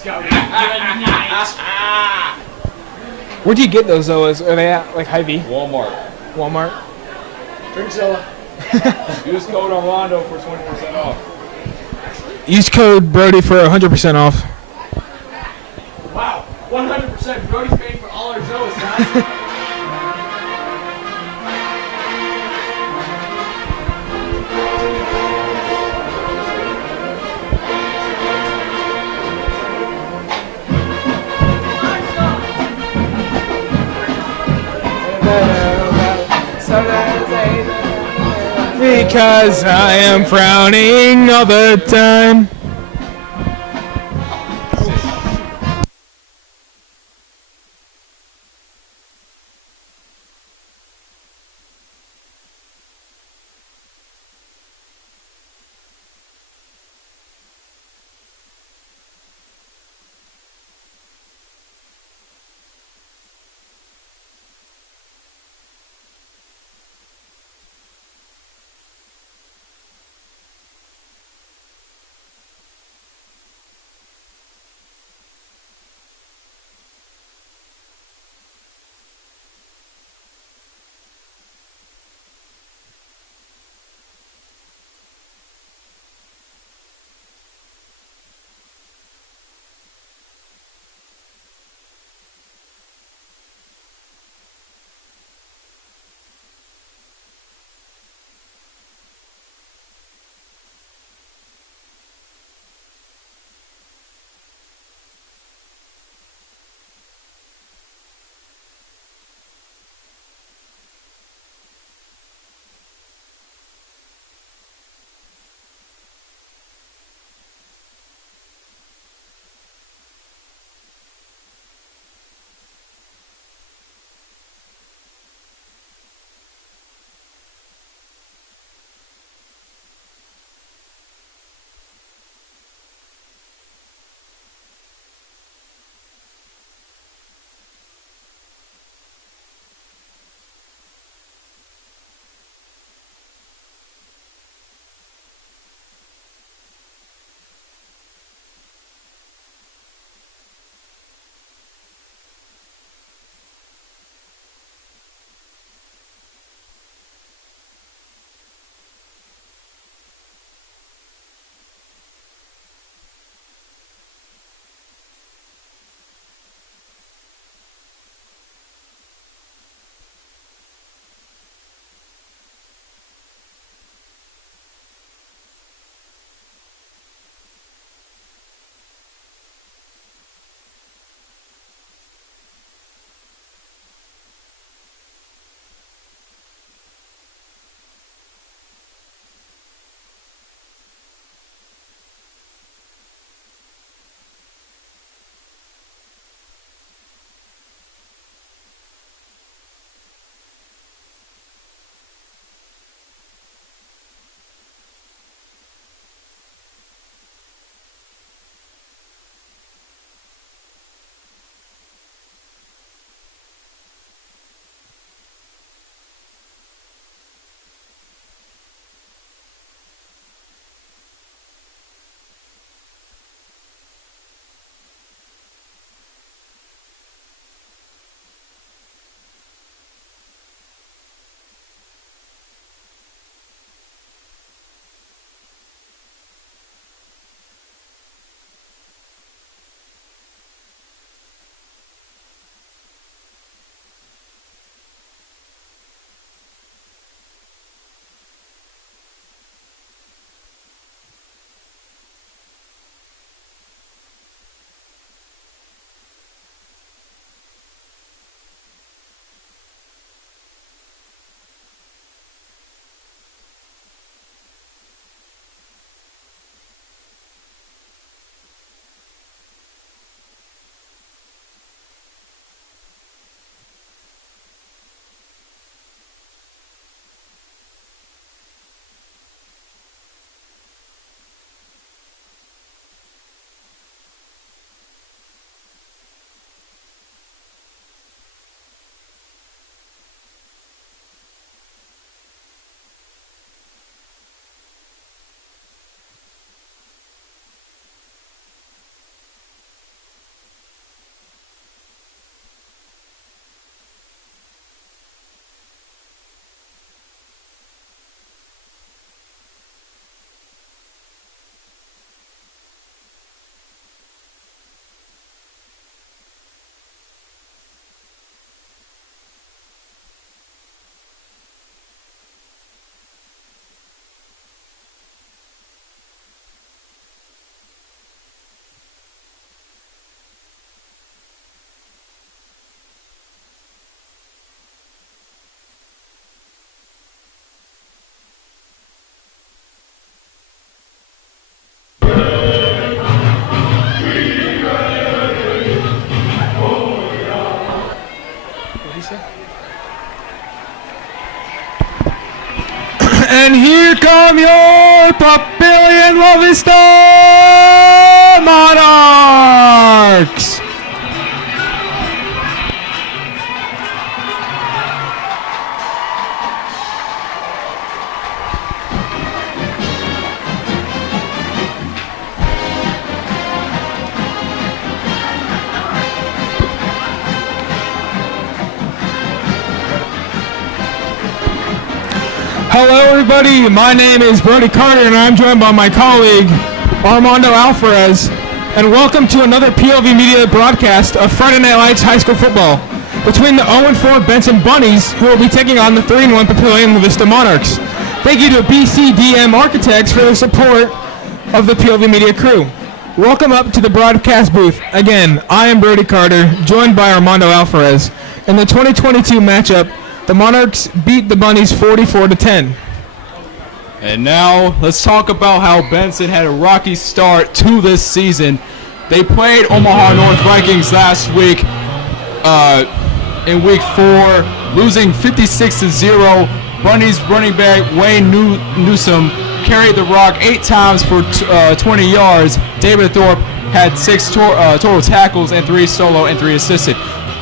Scouting. Good night. Where do you get those Zoas? Are they at like Hy-Vee? Walmart. Walmart? Drink Zilla. Use code Orlando for 20% off. Use code Brody for 100% off. Wow. 100%. Brody's paying for all our Zillas, guys. Because I am frowning all the time. And here come your Papillion La Vista Monarchs. Hello, everybody. My name is Brody Carter, and I'm joined by my colleague, Armando Alvarez. And welcome to another PLV Media broadcast of Friday Night Lights High School Football between the 0-4 Benson Bunnies, who will be taking on the 3-1 Papillion La Vista Monarchs. Thank you to BCDM Architects for their support of the PLV Media crew. Welcome up to the broadcast booth. Again, I am Brody Carter, joined by Armando Alvarez. In the 2022 matchup, the Monarchs beat the Bunnies 44-10. And now let's talk about how Benson had a rocky start to this season. They played Omaha North Vikings last week in week 4, losing 56-0. Bunnies running back Wayne Newsom carried the rock 8 times for 20 yards. David Thorpe had 6 total tackles and 3 solo and 3 assisted.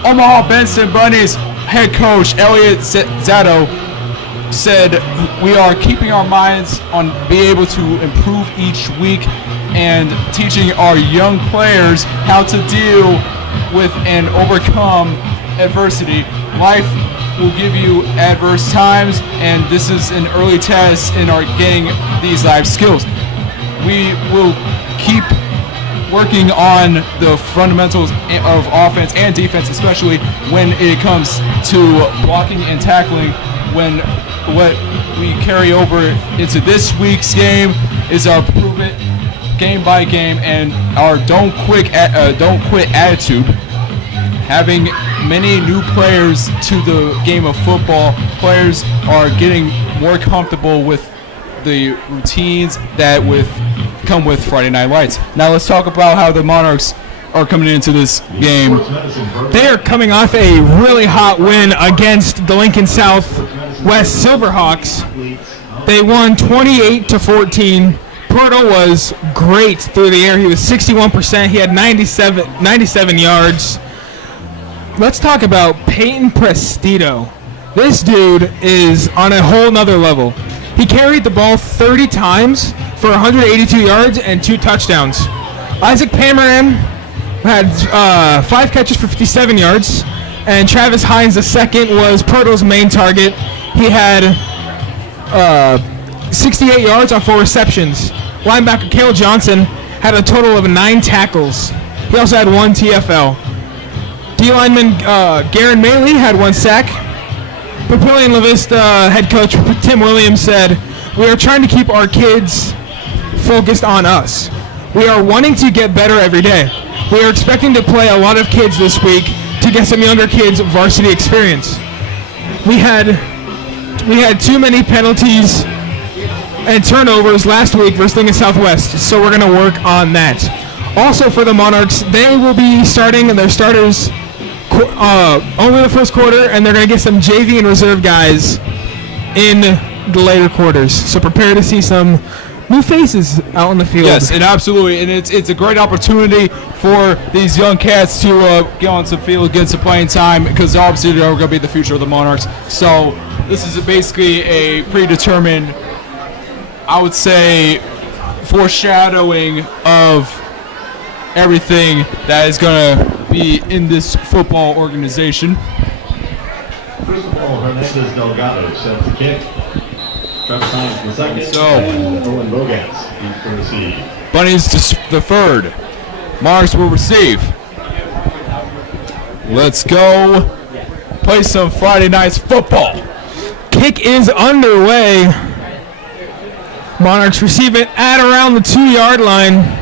Omaha Benson Bunnies head coach Elliot Zato said, "We are keeping our minds on being able to improve each week and teaching our young players how to deal with and overcome adversity. Life will give you adverse times, and this is an early test in our getting these life skills. We will keep working on the fundamentals of offense and defense, especially when it comes to blocking and tackling. When what we carry over into this week's game is our prove it game by game and our don't quit attitude. Having many new players to the game of football, players are getting more comfortable with the routines that come with Friday Night Lights. Now let's talk about how the Monarchs are coming into this game. They are coming off a really hot win against the Lincoln Southwest Silverhawks. They won 28-14. Porto was great through the air. He was 61%. He had 97 yards. Let's talk about Peyton Prestito. This dude is on a whole nother level. He carried the ball 30 times for 182 yards and 2 touchdowns. Isaac Pamaran had 5 catches for 57 yards, and Travis Hines II was Porto's main target. He had 68 yards on 4 receptions. Linebacker Cale Johnson had a total of 9 tackles. He also had 1 TFL. D-lineman Garen Maley had 1 sack. Papillion La Vista head coach Tim Williams said, "We are trying to keep our kids focused on us. We are wanting to get better every day. We are expecting to play a lot of kids this week to get some younger kids varsity experience. We had too many penalties and turnovers last week versus Lincoln Southwest, so we're going to work on that." Also for the Monarchs, they will be starting their starters only the first quarter, and they're going to get some JV and reserve guys in the later quarters. So prepare to see some new faces out on the field. Yes, and absolutely, and it's a great opportunity for these young cats to get on some field, get some playing time, because obviously they're going to be the future of the Monarchs. So this is basically a predetermined, I would say, foreshadowing of everything that is going to be in this football organization. Principal Hernandez Delgado sets the kick. Travis Hines the second. So, and Owen Bogats he's to receive. Bunnies the third. Monarchs will receive. Let's go play some Friday night's football. Kick is underway. Monarchs receive it at around the 2-yard line.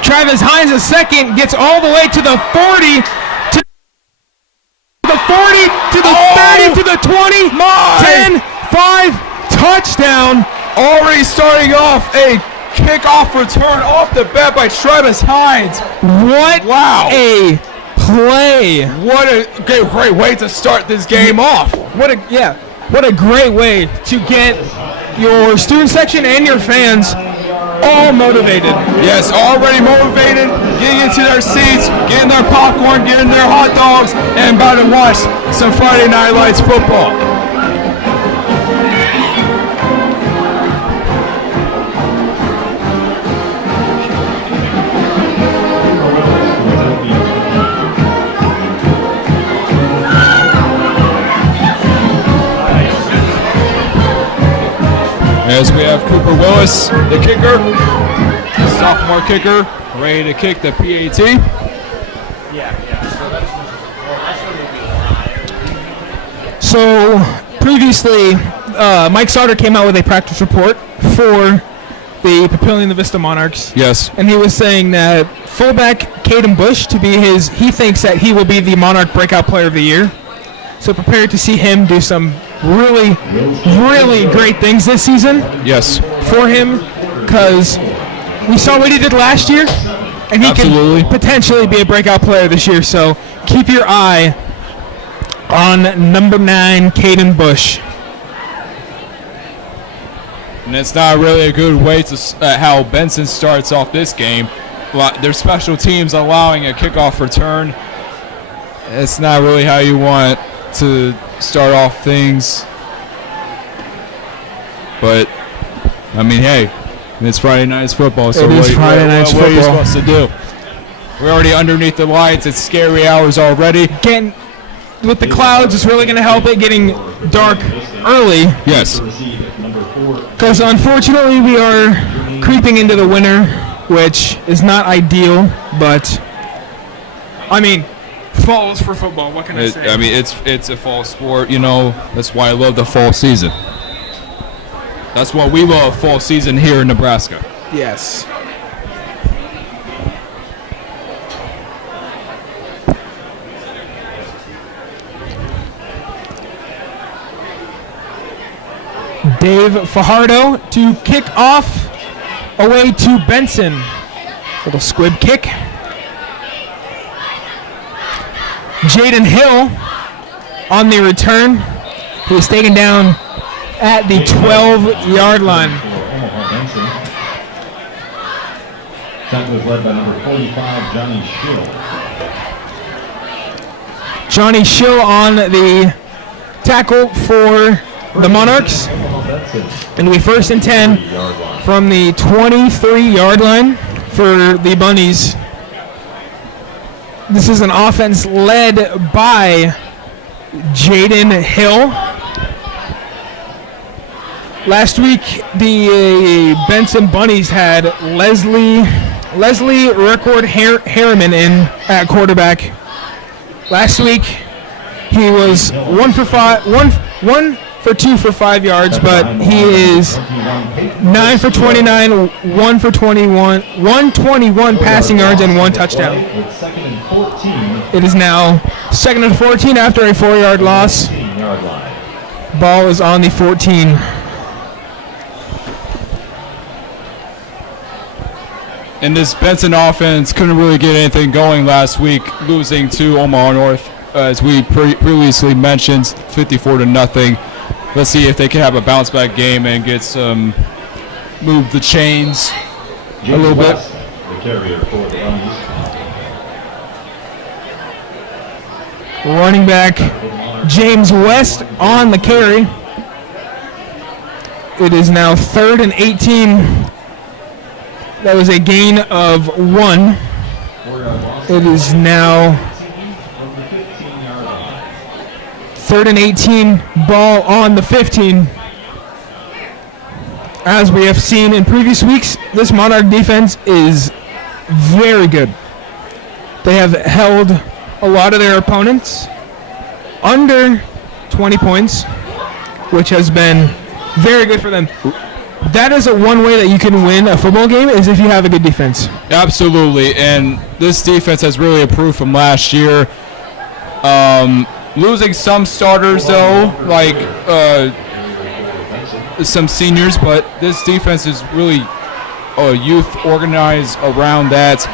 Travis Hines II gets all the way to the 40, to the 40, to the 30, to the 20, 10, 5, touchdown. Already starting off a kickoff return off the bat by Travis Hines. What a play. What a great way to start this game off. What a, yeah. What a great way to get your student section and your fans all motivated. Yes, already motivated, getting into their seats, getting their popcorn, getting their hot dogs, and about to watch some Friday Night Lights football. As we have Cooper Willis, the kicker, the sophomore kicker, ready to kick the PAT. So previously, Mike Sauter came out with a practice report for the Papillion La Vista Monarchs. Yes. And he was saying that fullback Caden Bush he thinks that he will be the Monarch Breakout Player of the Year. So prepared to see him do some really, really great things this season. Yes. For him, because we saw what he did last year, and he Absolutely. can potentially be a breakout player this year. So keep your eye on number 9, Caden Bush. And it's not really a good way to how Benson starts off this game. Their special teams allowing a kickoff return. It's not really how you want to start off things. But, I mean, hey, it's Friday Night's football. So It is Friday Night's What are you football. supposed to do? We're already underneath the lights. It's scary hours already. Again, with the clouds, it's really going to help it getting dark early. Yes. Because unfortunately, we are creeping into the winter, which is not ideal. But I mean, fall is for football. What can I say? I mean, it's a fall sport. You know, that's why I love the fall season. That's why we love fall season here in Nebraska. Yes. Dave Fajardo to kick off away to Benson. Little squib kick. Jaden Hill on the return. He was taken down at the 12-yard line. Omaha Benson. Tackle was led by number 45, Johnny Schill. Johnny Schill on the tackle for the Monarchs. And we 1st and 10 from the 23-yard line for the Bunnies. This is an offense led by Jaden Hill. Last week, the Benson Bunnies had Leslie Record Harriman in at quarterback. Last week, he was 1 for 2 for 5 yards, but he is 9 for 29, 1 for 21, 121 passing yards and 1 touchdown. It is now 2nd and 14 after a 4-yard loss. Ball is on the 14. And this Benson offense couldn't really get anything going last week, losing to Omaha North, as we previously mentioned, 54-0. Let's see if they can have a bounce back game and get some move the chains a little bit. The carrier for the Bunnies. Running back James West on the carry. It is now 3rd and 18. That was a gain of 1. It is now 3rd and 18, ball on the 15. As we have seen in previous weeks, this Monarch defense is very good. They have held a lot of their opponents under 20 points, which has been very good for them. That is one way that you can win a football game, is if you have a good defense. Absolutely, and this defense has really improved from last year. Losing some starters, though, like some seniors, but this defense is really youth organized around that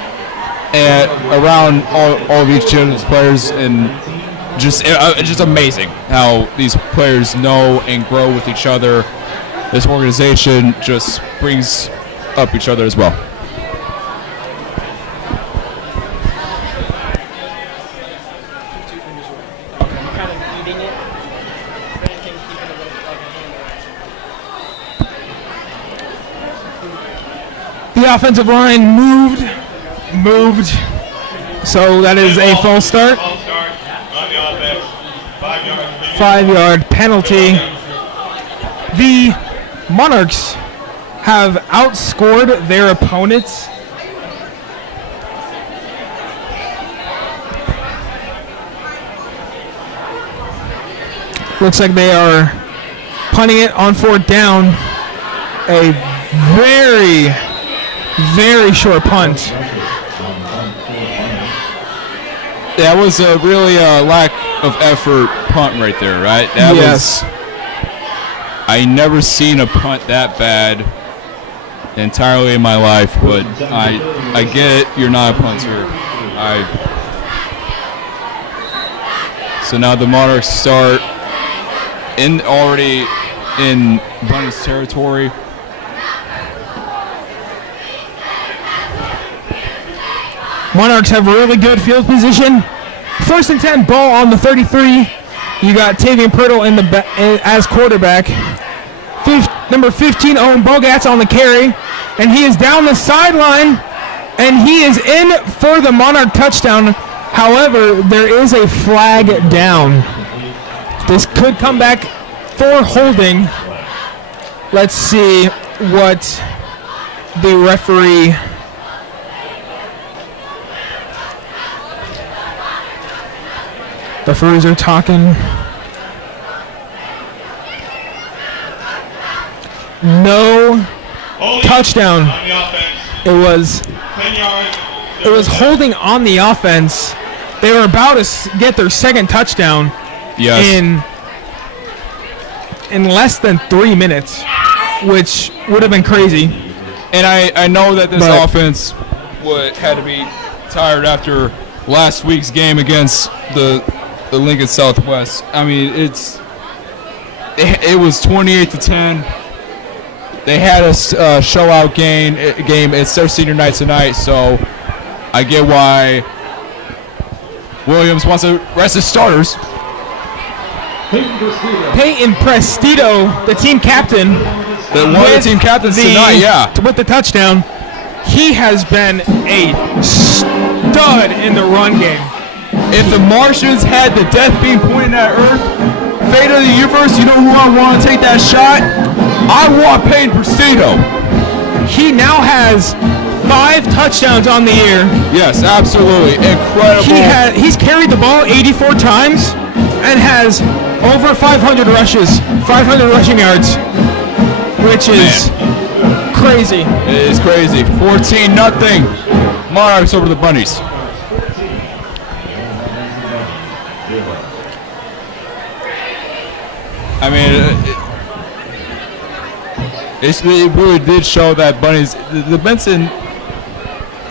and around all of each of those players. And It's just amazing how these players know and grow with each other. This organization just brings up each other as well. The offensive line moved. So that is a false start. 5-yard penalty. The Monarchs have outscored their opponents. Looks like they are punting it on 4th down. A very, very short punt. That was a really lack of effort punt right there, right? That Yes. I never seen a punt that bad entirely in my life, but I get it. You're not a punter. So now the Monarchs start already in Bunnies territory. Monarchs have really good field position. 1st and 10, ball on the 33. You got Tavian Pirtle in the as quarterback. Number 15, Owen Bogat's on the carry, and he is down the sideline, and he is in for the Monarch touchdown. However, there is a flag down. This could come back for holding. Let's see what the referee. Referees are talking. No touchdown. It was holding on the offense. They were about to get their second touchdown in less than 3 minutes, which would have been crazy. And I know that this offense had to be tired after last week's game against the Lincoln Southwest. I mean, it was 28-10. They had a showout game. It's their senior night tonight, so I get why Williams wants to rest his starters. Peyton Prestito, the team captain, One of the team captains tonight, with the touchdown, he has been a stud in the run game. If the Martians had the death beam pointing at Earth, fate of the universe, you know who I want to take that shot? I want Peyton Prestito. He now has 5 touchdowns on the year. Yes, absolutely. Incredible. He's carried the ball 84 times and has over 500 rushes, 500 rushing yards, which is crazy. It is crazy. 14-0. Monarchs over the Bunnies. I mean, it really did show that Bunnies, the Benson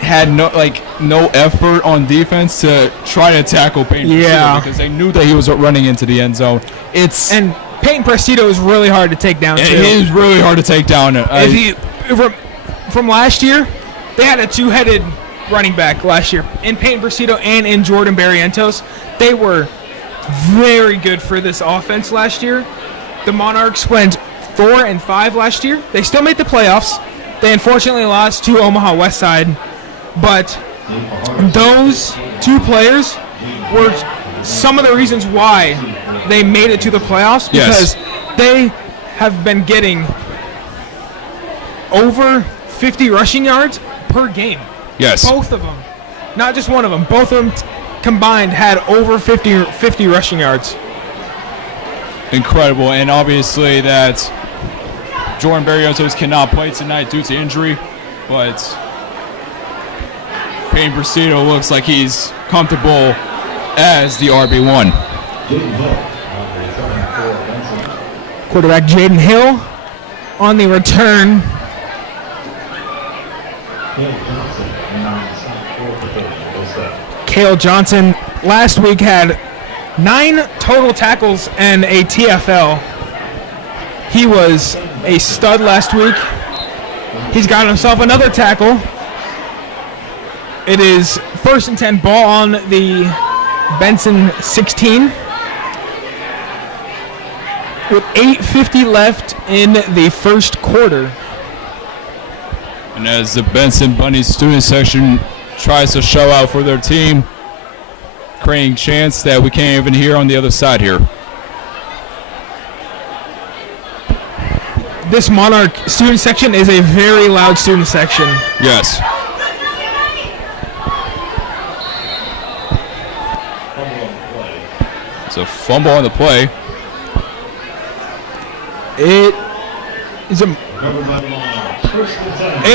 had no effort on defense to try to tackle Peyton Prestito because they knew that he was running into the end zone. And Peyton Prestito is really hard to take down too. It is really hard to take down. From last year, they had a 2-headed running back last year in Peyton Prestito and in Jordan Barrientos. They were very good for this offense last year. The Monarchs went 4-5 last year. They still made the playoffs. They unfortunately lost to Omaha West Side, but those 2 players were some of the reasons why they made it to the playoffs, because they have been getting over 50 rushing yards per game. Yes. Both of them. Not just one of them. Both of them combined had over 50 rushing yards. Incredible. And obviously that Jordan Barrientos cannot play tonight due to injury, but Peyton Prestito looks like he's comfortable as the RB1. Quarterback Jaden Hill on the return. Cale Johnson last week had 9 total tackles and a TFL. He was a stud last week. He's got himself another tackle. It is 1st and 10, ball on the Benson 16. With 8:50 left in the first quarter. And as the Benson Bunnies student section tries to show out for their team, creating chants that we can't even hear on the other side here. This Monarch student section is a very loud student section. Yes. It's a fumble on the play. It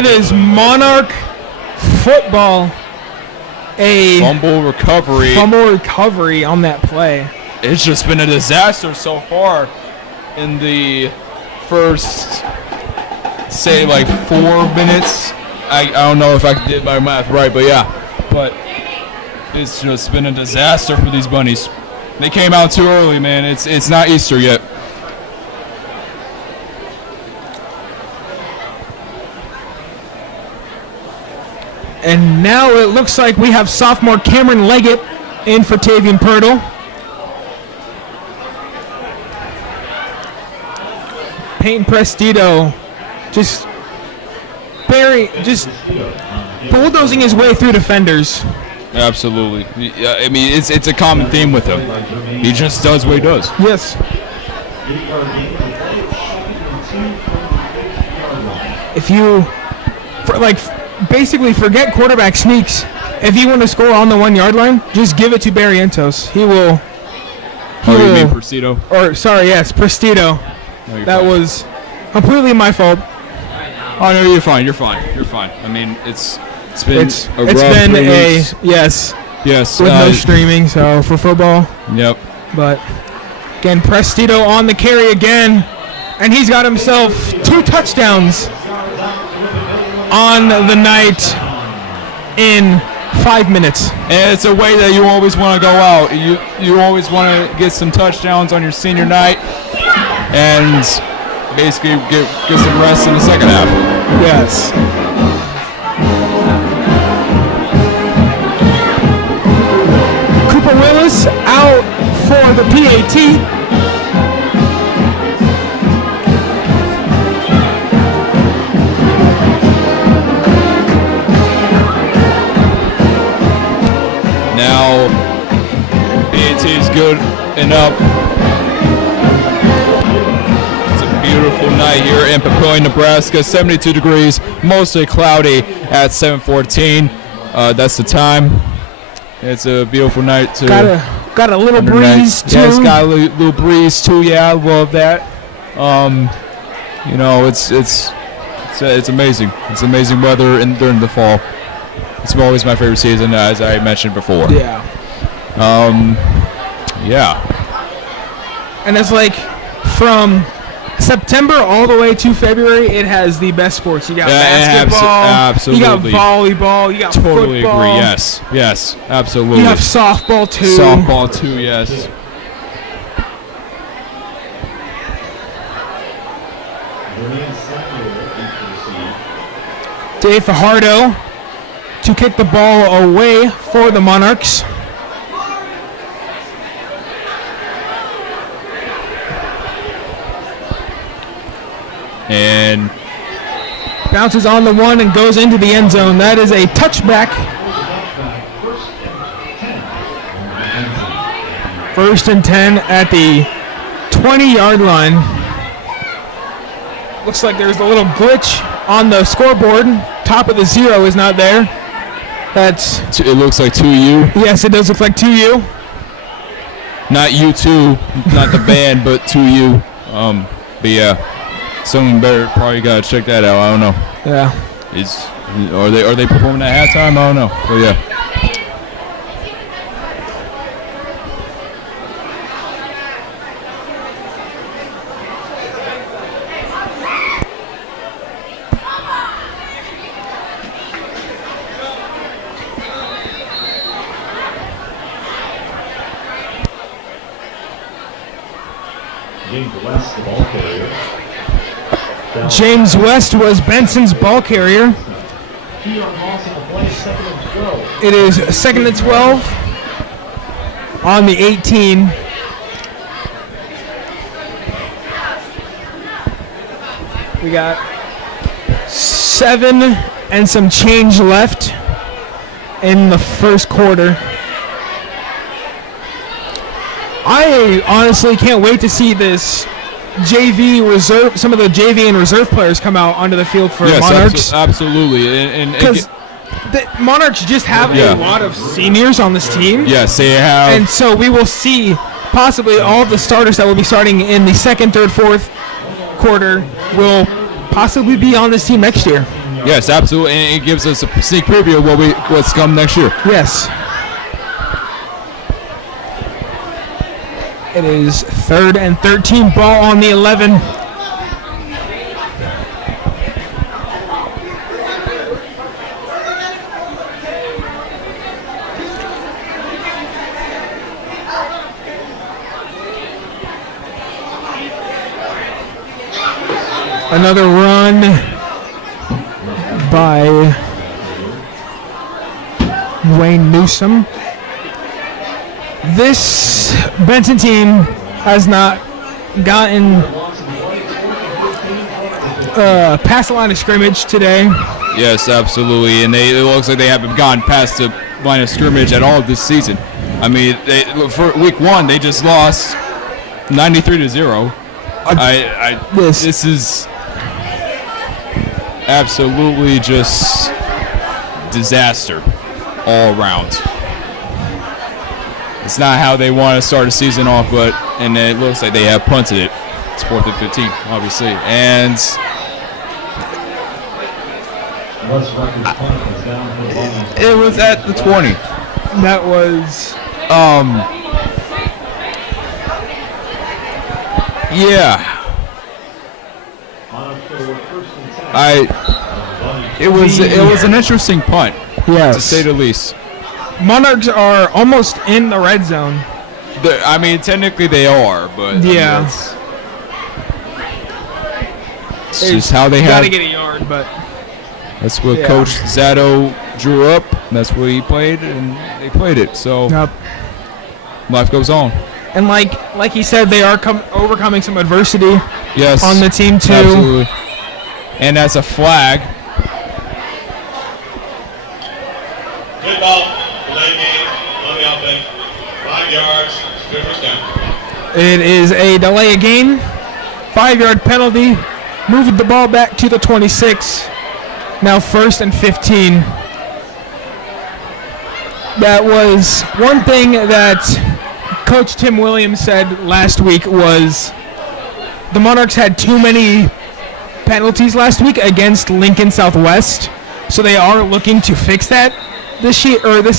is Monarch football. A Fumble recovery on that play. It's just been a disaster so far in the first, say, like 4 minutes. I don't know if I did my math right, but yeah. But it's just been a disaster for these Bunnies. They came out too early, man. It's not Easter yet. And now it looks like we have sophomore Cameron Leggett in for Tavian Pirtle. Peyton Prestito just bulldozing his way through defenders. Absolutely. I mean, it's a common theme with him. He just does what he does. Yes. If you, basically forget quarterback sneaks. If you want to score on the 1 yard line, just give it to Barrientos. He will. You mean Prestito? Yes, Prestito. No, that fine. was completely my fault. Oh no, you're fine. I mean, it's been a rough 3 weeks. Yes. Yes. With no streaming, so for football. Yep. But again, Prestito on the carry again, and he's got himself 2 touchdowns on the night in 5 minutes. And it's a way that you always want to go out. You always want to get some touchdowns on your senior night and basically get some rest in the second half. Yes. Cooper Willis out for the PAT. Now, PAT is good and up. It's a beautiful night here in Papillion, Nebraska. 72 degrees, mostly cloudy at 7:14. That's the time. It's a beautiful night too. Got a little breeze too. Yeah, it's got a little breeze too. Yeah, I love that. You know, it's amazing. It's amazing weather during the fall. It's always my favorite season, as I mentioned before. Yeah. Yeah. And it's like from September all the way to February, it has the best sports. You got basketball, absolutely. You got volleyball, you got totally football. Agree. Yes, absolutely. You have softball too. Softball too, yes. Dave Fajardo to kick the ball away for the Monarchs. And bounces on the 1 and goes into the end zone. That is a touchback. 1st and 10 at the 20-yard line. Looks like there's a little glitch on the scoreboard. Top of the 0 is not there. It looks like 2U. Yes, it does look like 2U. Not U2, not the band, but 2U. But yeah. Someone better probably gotta check that out. I don't know. Yeah. Are they performing at halftime? I don't know. But yeah. James West, the ball carrier. James West was Benson's ball carrier. 2-yard loss on the play, 2nd and 12. It is 2nd and 12 on the 18. We got 7 and some change left in the first quarter. I honestly can't wait to see this JV reserve, some of the JV and reserve players come out onto the field for Monarchs. Absolutely. Because the Monarchs just have a lot of seniors on this team. Yes, they have. And so we will see possibly all of the starters that will be starting in the 2nd, 3rd, 4th quarter will possibly be on this team next year. Yes, absolutely. And it gives us a sneak preview of what's come next year. Yes. It is 3rd and 13, ball on the 11. Another run by Wayne Newsom. This Benson team has not gotten past the line of scrimmage today. Yes, absolutely. And it looks like they haven't gone past the line of scrimmage at all this season. I mean, for week 1, they just lost 93-0. This is absolutely just disaster all around. It's not how they want to start a season off, and it looks like they have punted it. It's 4th and 15, obviously, and it was at the 20. That was yeah. It was an interesting punt, yes, to say the least. Monarchs are almost in the red zone. I mean, technically they are, but yeah, it's just how they have. Got to get a yard, but that's what Coach Zato drew up. That's what he played, and they played it. So life goes on. And like he said, they are overcoming some adversity. Yes, on the team too. Absolutely. And that's a flag. Good ball. Delay game on the offense. 5 yards. First down. It is a delay of game. 5-yard penalty. Moved the ball back to the 26. Now 1st and 15. That was one thing that Coach Tim Williams said last week was the Monarchs had too many penalties last week against Lincoln Southwest, so they are looking to fix that this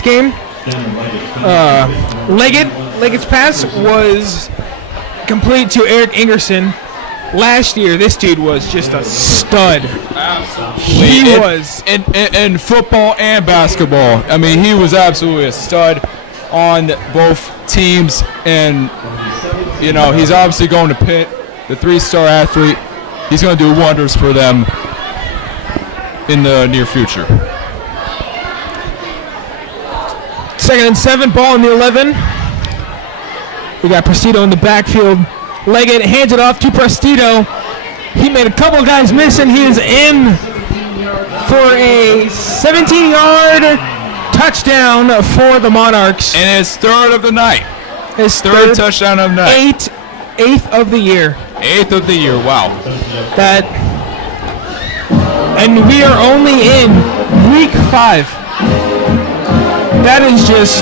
game. Leggett's pass was complete to Eric Ingerson. Last year, this dude was just a stud. Absolutely. He was in football and basketball. I mean, he was absolutely a stud on both teams, and you know, he's obviously going to Pitt, the 3-star athlete. He's going to do wonders for them in the near future. 2nd and 7, ball on the 11. We got Prestito in the backfield. Leggett hands it off to Prestito. He made a couple guys miss, and he is in for a 17-yard touchdown for the Monarchs. And his 3rd of the night. His third touchdown of the night. 8th of the year. 8th of the year, wow. And we are only in week 5. That is just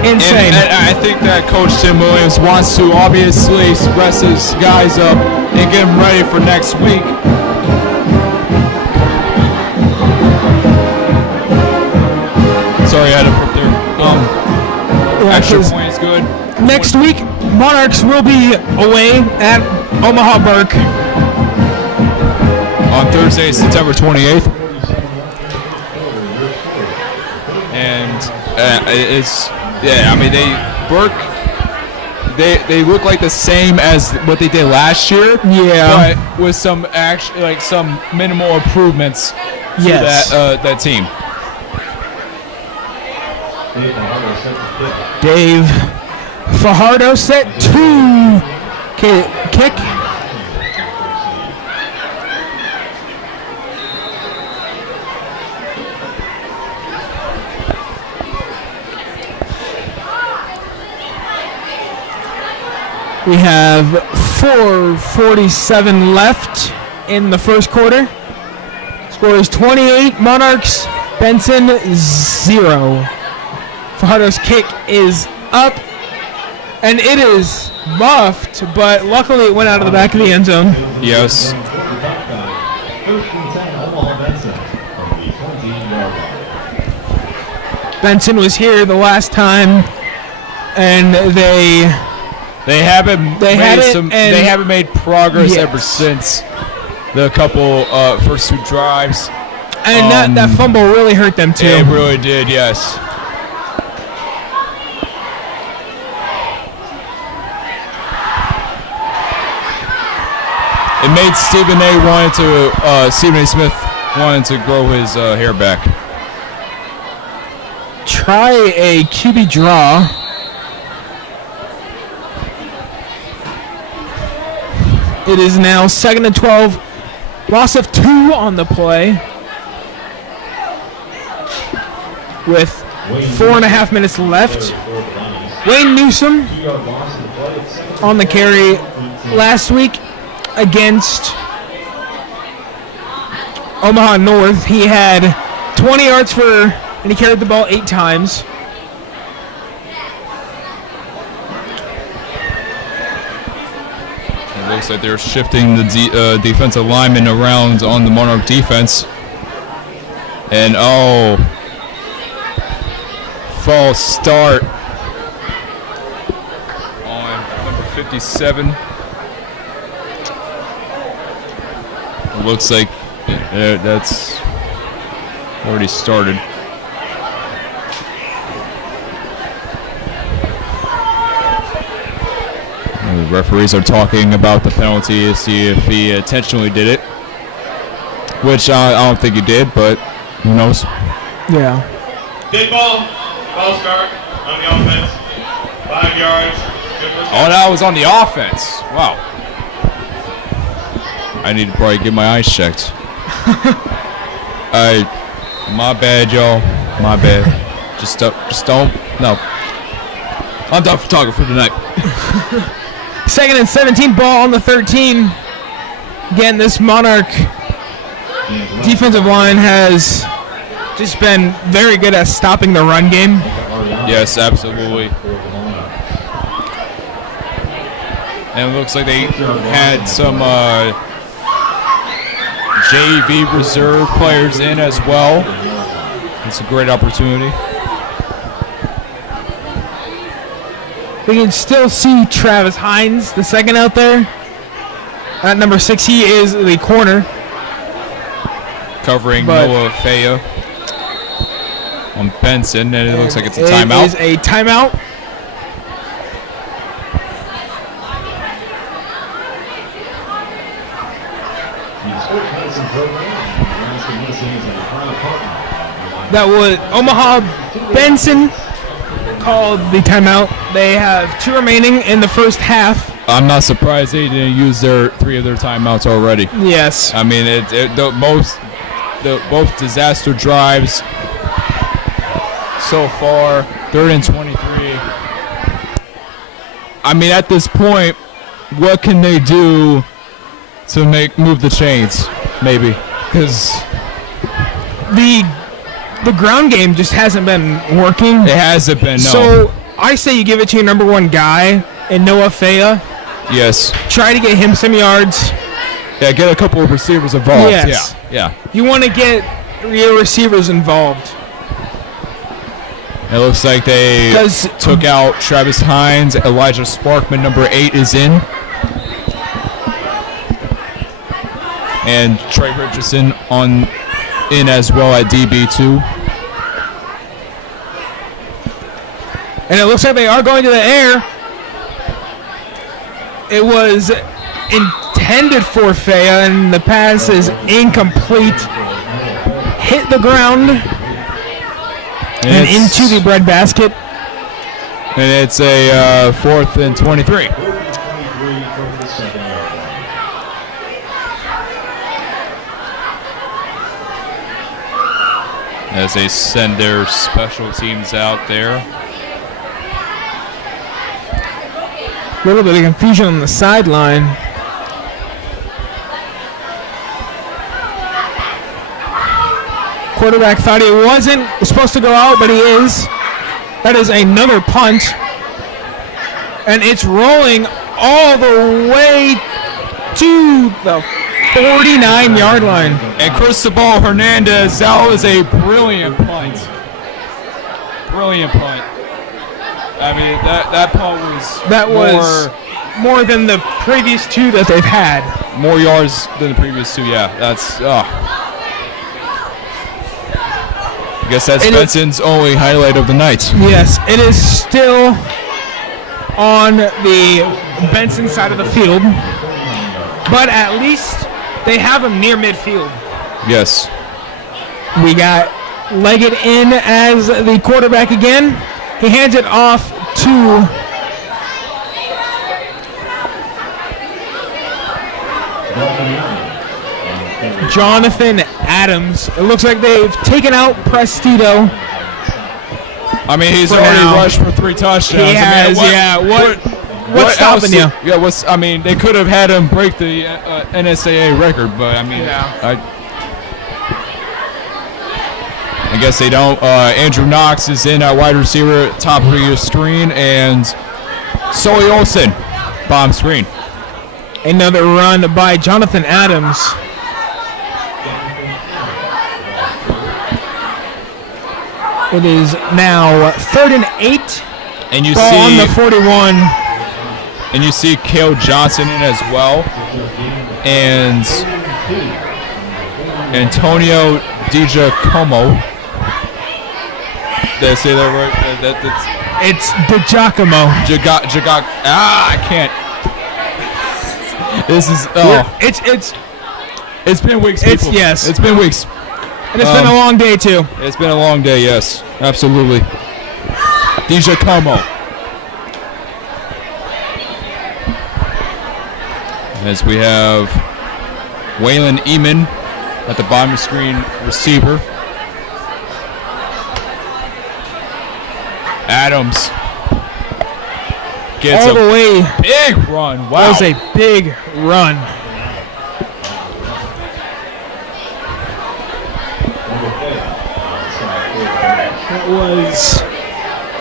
insane. And I think that Coach Tim Williams wants to obviously rest his guys up and get them ready for next week. Sorry, I had to put there. Extra point is good. Next week, Monarchs will be away at Omaha Burke on Thursday, September 28th. And I mean, they look like the same as what they did last year. Yeah. But with some some minimal improvements to Yes. that team. Dave Fajardo set 2. Kick. We have 4:47 left in the first quarter. Score is 28 Monarchs, Benson 0. Fajardo's kick is up, and it is muffed, but luckily it went out of the back of the end zone. Yes. Benson was here the last time, and they haven't had it, and- they haven't made progress Yes. ever since the couple first 2 drives. and that fumble really hurt them too. It really did, yes. It made Stephen A. Smith wanted to grow his hair back. Try a QB draw. It is now 2nd and 12. Loss of 2 on the play. With 4.5 minutes left. Wayne Newsom on the carry last week against Omaha North. He had 20 yards and he carried the ball 8 times. It looks like they're shifting the defensive lineman around on the Monarch defense. And false start on number 57. It looks like that's already started. The referees are talking about the penalty to see if he intentionally did it, which I don't think he did, but who knows? Yeah. Good ball. Ball start on the offense. 5 yards. Good for Oh, that was on the offense. Wow. I need to probably get my eyes checked. My bad, y'all. My bad. Just don't. No. I'm done photographer tonight. 2nd and 17, ball on the 13. Again, this Monarch defensive line has just been very good at stopping the run game. Yes, absolutely. And it looks like they had some JV reserve players in as well. It's a great opportunity. We can still see Travis Hines, the second out there. At number 6, he is the corner. Covering But- Noah Faya on Benson, and it looks like it's a timeout. It is a timeout. That was Omaha Benson called the timeout. They have 2 remaining in the first half. I'm not surprised they didn't use 3 of their timeouts already. Yes. I mean, both disaster drives so far. 3rd and 23. I mean, at this point, what can they do to move the chains? Maybe because The ground game just hasn't been working. it hasn't been. No. So I say you give it to your number 1 guy in Noah Faya. Yes. Try to get him some yards. Yeah, get a couple of receivers involved. Yes. Yeah. You want to get your receivers involved. It looks like they 'Cause- took out Travis Hines. Elijah Sparkman, number 8, is in. And Trey Richardson in as well at DB2. And it looks like they are going to the air. It was intended for Faya, and the pass is incomplete. Hit the ground and into the breadbasket. And it's a 4th and 23. As they send their special teams out there. A little bit of confusion on the sideline. Quarterback thought he wasn't supposed to go out, but he is. That is another punt. And it's rolling all the way to the 49-yard line. And Cristobal Hernandez, that was a brilliant punt. Brilliant punt. I mean, that punt was more than the previous two that they've had. More yards than the previous two, yeah. That's I guess that's Benson's only highlight of the night. Yes, it is still on the Benson side of the field, but at least they have him near midfield. Yes. We got Leggett in as the quarterback again. He hands it off to Jonathan Adams. It looks like they've taken out Prestito. I mean, he's already rushed for 3 touchdowns. He has, What's stopping you? Yeah, I mean, they could have had him break the NSAA record, but I mean, I guess they don't. Andrew Knox is in at wide receiver, top of your screen, and Sully Olsen, bomb screen. Another run by Jonathan Adams. It is now 3rd and 8. And you ball see on the 41. And you see Cale Johnson in as well, and Antonio DiGiacomo. Did I say that right? It's DiGiacomo. I can't. This is It's been weeks, people. Yes. It's been weeks. And it's been a long day too. It's been a long day, yes. Absolutely. DiGiacomo. As we have Waylon Eamon at the bottom of the screen, receiver. Adams gets all the way. Big run. Wow. That was a big run. That was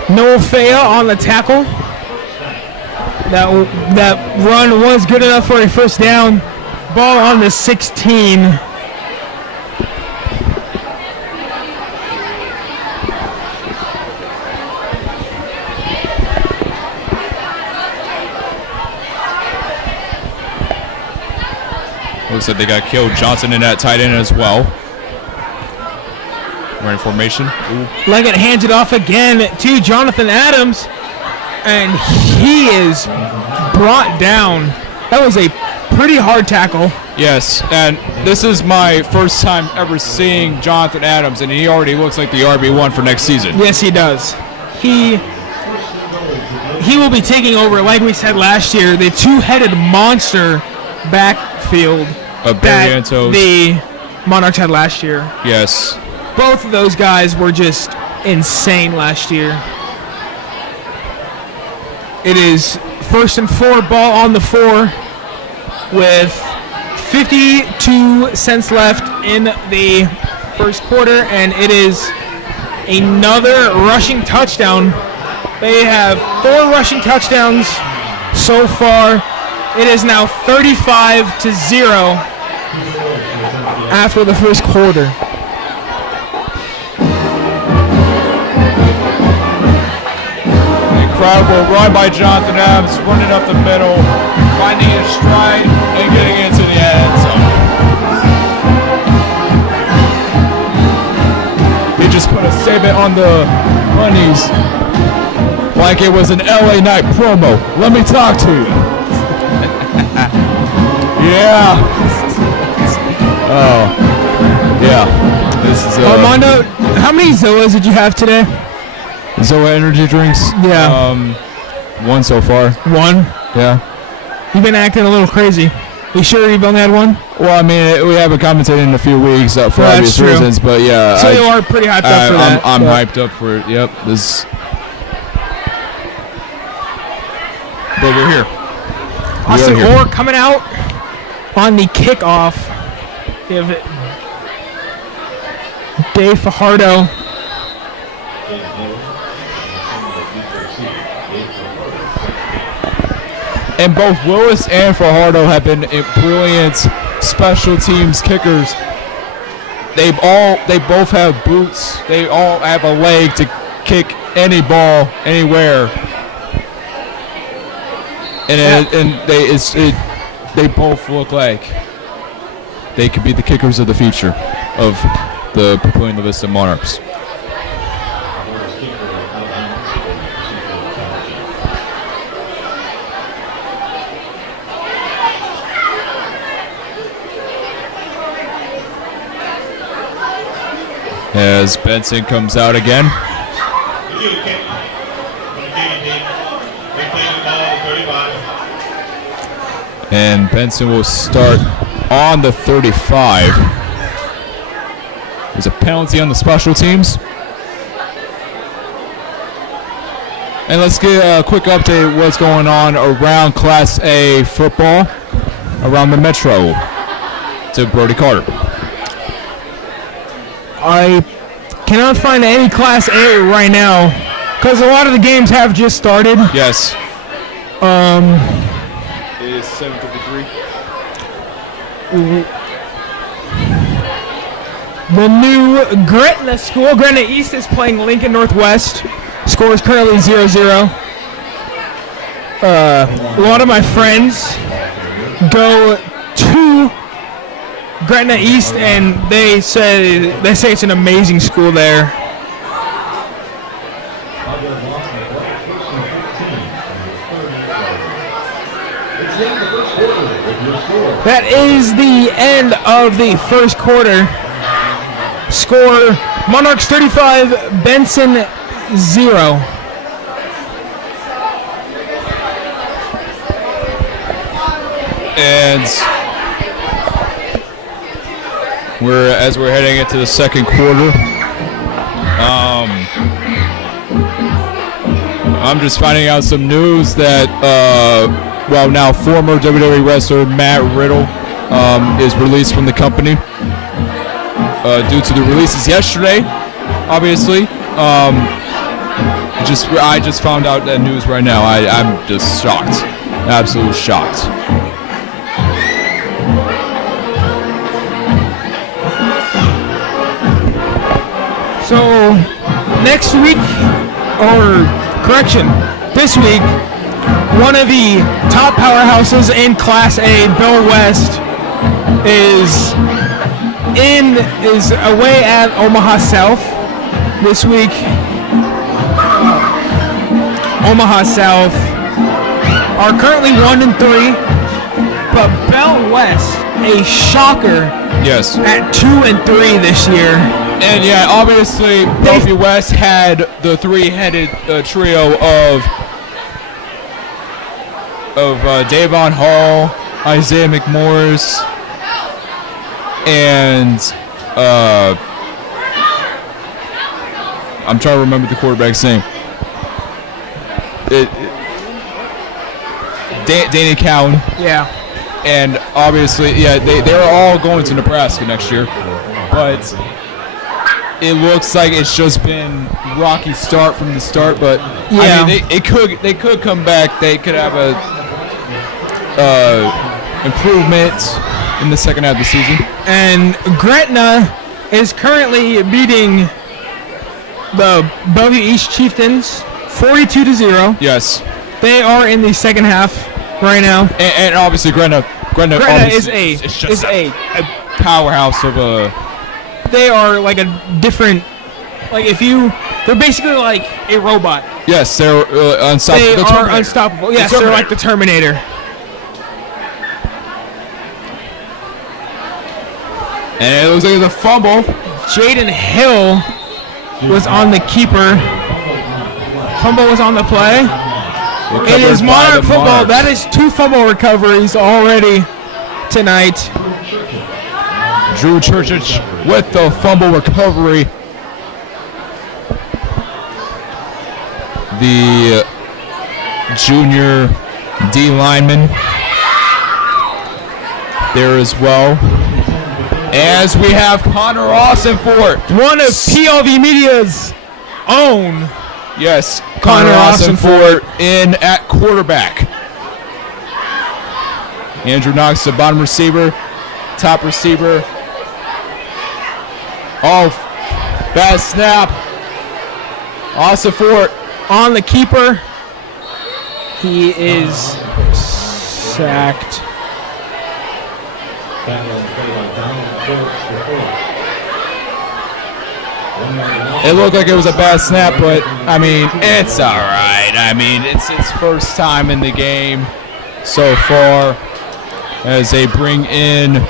Noah Faya on the tackle. That run was good enough for a first down. Ball on the 16. Looks like they got Cale Johnson in that tight end as well. We're in formation. Ooh. Leggett hands it off again to Jonathan Adams, and he is brought down. That was a pretty hard tackle. Yes, and this is my first time ever seeing Jonathan Adams, and he already looks like the RB1 for next season. Yes, he does. He will be taking over, like we said last year, the two-headed monster backfield that the Monarchs had last year. Yes. Both of those guys were just insane last year. It is 1st and 4, ball on the 4 with 52 cents left in the first quarter, and it is another rushing touchdown. They have 4 rushing touchdowns so far. It is now 35-0 after the first quarter. Incredible run by Jonathan Adams, running up the middle, finding his stride, and getting into the end zone. He just put a statement on the Bunnies like it was an LA Night promo. Let me talk to you. Yeah. Oh. Yeah. This is Armando, how many Zillas did you have today? Zoa energy drinks. Yeah. One so far. One? Yeah. You've been acting a little crazy. You sure you've only had one? Well, I mean, we haven't commentated in a few weeks for obvious true. reasons, but yeah. So you are pretty hyped up for that. I'm hyped up for it. Yep. But we're here. Austin Orr coming out on the kickoff. Give it Dave Fajardo. And both Willis and Fajardo have been brilliant special teams kickers. They both have boots. They all have a leg to kick any ball anywhere. And they both look like they could be the kickers of the future of the Papillion La Vista Monarchs. As Benson comes out again. And Benson will start on the 35. There's a penalty on the special teams. And let's get a quick update of what's going on around Class A football around the Metro to Brody Carter. I cannot find any Class A right now because a lot of the games have just started. Yes. It is 7:53. The new Gretna school, Gretna East, is playing Lincoln Northwest. Score is currently 0-0. A lot of my friends go to Gretna East, and they say it's an amazing school there. That is the end of the first quarter. Score: Monarchs 35, Benson 0. And as we're heading into the second quarter, I'm just finding out some news that now former WWE wrestler Matt Riddle is released from the company due to the releases yesterday. Obviously, I just found out that news right now. I'm just shocked, absolutely shocked. So next week, or correction, this week, one of the top powerhouses in Class A, Bill West, is away at Omaha South this week. Omaha South are currently 1-3, but Bell West, a shocker, Yes. at 2-3 this year. And yeah, obviously, Bellevue West had the three-headed trio of Davon Hall, Isaiah McMorris, and I'm trying to remember the quarterback's name. Danny Cowan. Yeah. And obviously, yeah, they're all going to Nebraska next year, but it looks like it's just been rocky start from the start. But yeah, I mean, they could come back. They could have a improvement in the second half of the season. And Gretna is currently beating the Bellevue East Chieftains 42-0. Yes. They are in the second half right now. And obviously Gretna is a powerhouse of a. They are like a different, they're basically like a robot. Yes, they're unstoppable. They are unstoppable. Yes, they're like the Terminator. And it looks like it's a fumble. Jaden Hill was on the keeper. Fumble was on the play. It is Monarch football. That is 2 fumble recoveries already tonight. Drew Churchich with the fumble recovery. The junior D lineman there as well. As we have Connor Austinfort, one of PLV Media's own. Yes, Connor Austinfort in at quarterback. Andrew Knox, the bottom receiver, top receiver. Oh, bad snap. Austinfort on the keeper. He is sacked. It looked like it was a bad snap, but I mean, it's all right. I mean, it's its first time in the game so far as they bring in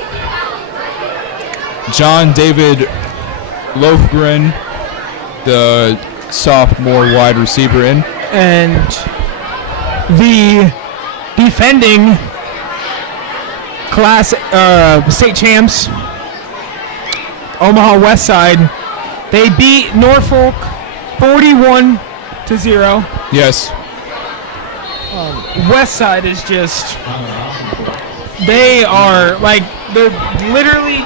John David Lofgren, the sophomore wide receiver in. And the defending class state champs, Omaha West Side, they beat Norfolk 41-0. Yes. West Side is just, they are like, they're literally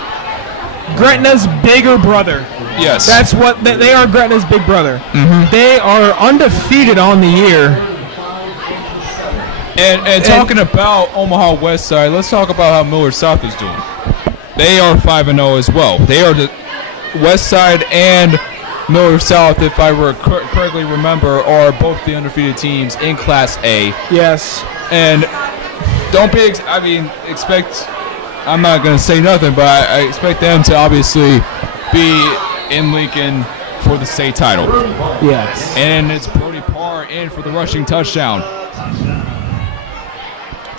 Gretna's bigger brother. Yes. That's what, they are Gretna's big brother. Mm-hmm. They are undefeated on the year. And talking about Omaha West Side, let's talk about how Millard South is doing. They are 5-0 as well. They are the West Side and Millard South, if I correctly remember, are both the undefeated teams in Class A. Yes. And don't be, expect, I'm not going to say nothing, but I expect them to obviously be in Lincoln for the state title. Yes. And it's Brody Parr in for the rushing touchdown.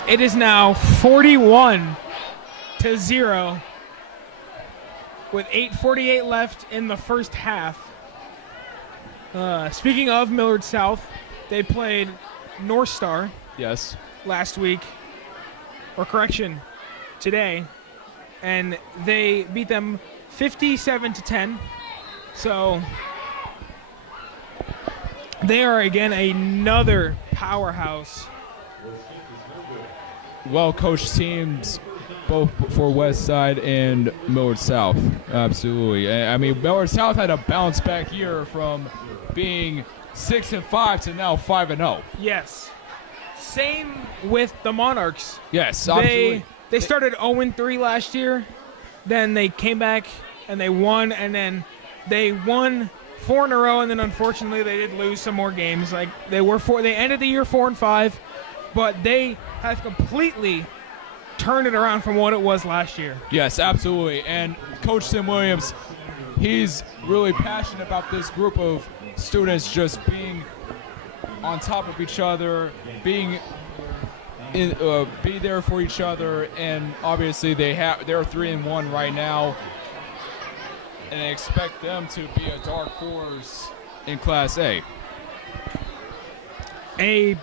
It is now 41-0 with 8:48 left in the first half. Speaking of Millard South, they played North Star Yes. last week, or correction, today, and they beat them 57-10. So they are again another powerhouse. Well-coached teams, both for West Side and Millard South. Absolutely. I mean, Millard South had a bounce-back year from being 6-5 to now 5-0. Yes. Same with the Monarchs. Yes, absolutely. They started 0-3 last year. Then they came back and they won, and then they won 4 in a row, and then unfortunately they did lose some more games. Like they ended the year 4-5, but they have completely turned it around from what it was last year. Yes, absolutely. And Coach Tim Williams, he's really passionate about this group of students just being on top of each other, be there for each other, and obviously they're 3-1 right now, and I expect them to be a dark horse in Class A. A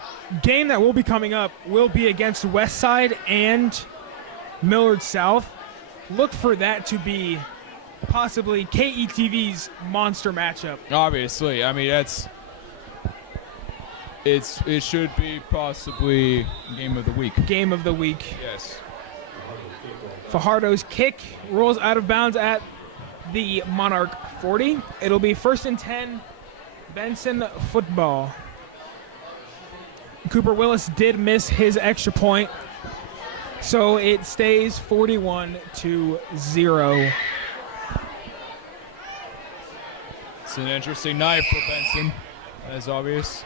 game that will be coming up will be against West Side and Millard South. Look for that to be possibly KETV's monster matchup. Obviously, I mean it should be possibly game of the week. Game of the week. Yes. Fajardo's kick rolls out of bounds at the Monarch 40. It'll be 1st and 10, Benson football. Cooper Willis did miss his extra point, so it stays 41-0. It's an interesting night for Benson, as obvious.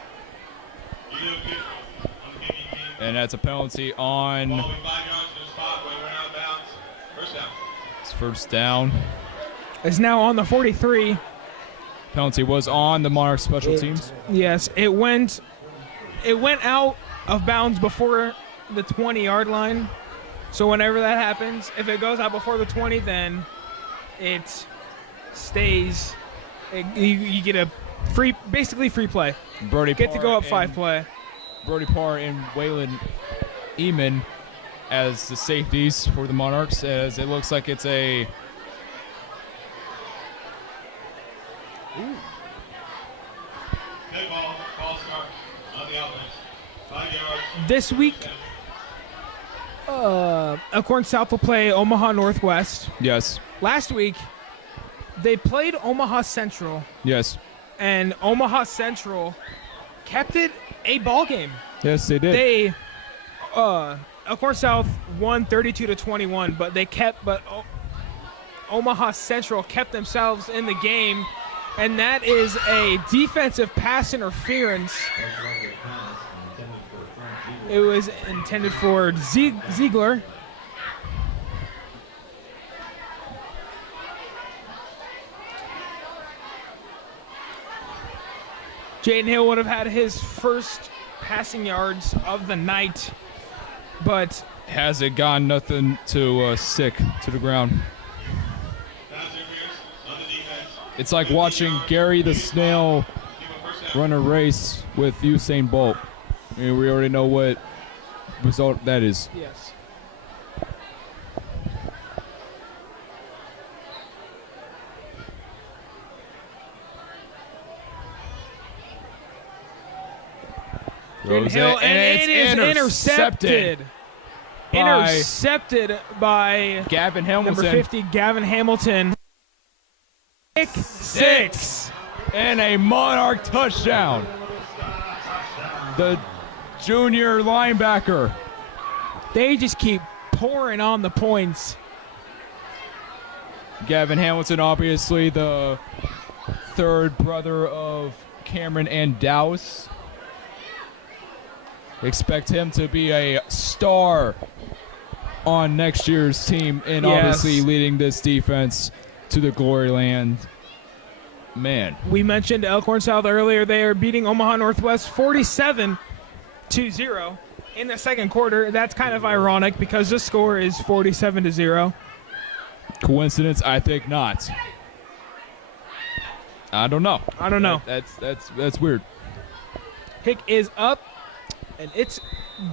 And that's a penalty on. It's first down. It's now on the 43. Penalty was on the Monarchs special teams. Yes, it went out of bounds before the 20-yard line. So whenever that happens, if it goes out before the 20, then it stays. You get a basically free play. Brody Get to go up Parr 5 and- play. Brody Parr and Waylon Eamon as the safeties for the Monarchs, as it looks like it's a Good ball, false start on the offense. 5 yards. This week, Elkhorn South will play Omaha Northwest. yes, Last week, they played Omaha Central, yes, and Omaha Central kept it a ball game. yes, they did. They, Elkhorn South won 32-21, but Omaha Central kept themselves in the game, and that is a defensive pass interference. It was intended for Ziegler. Jaden Hill would have had his first passing yards of the night, but Has it gone nothing to stick to the ground? Pass interference on the defense. It's like watching Gary the Snail Give a first down. run a race with Usain Bolt. I mean, we already know what result that is. yes. Throws Hill, it, and it's it is intercepted. by Intercepted by Gavin number Hamilton 50, Gavin Hamilton. Pick 6. and a Monarch touchdown. The junior linebacker. They just keep pouring on the points. Gavin Hamilton, obviously the third brother of Cameron and Dowse. Expect him to be a star on next year's team and Yes. obviously leading this defense to the glory land. Man, We mentioned Elkhorn South earlier. They are beating Omaha Northwest 47-0 in the second quarter. That's kind of ironic because the score is 47-0. coincidence? I think not. I don't know. I don't know. That's weird. Pick is up, and it's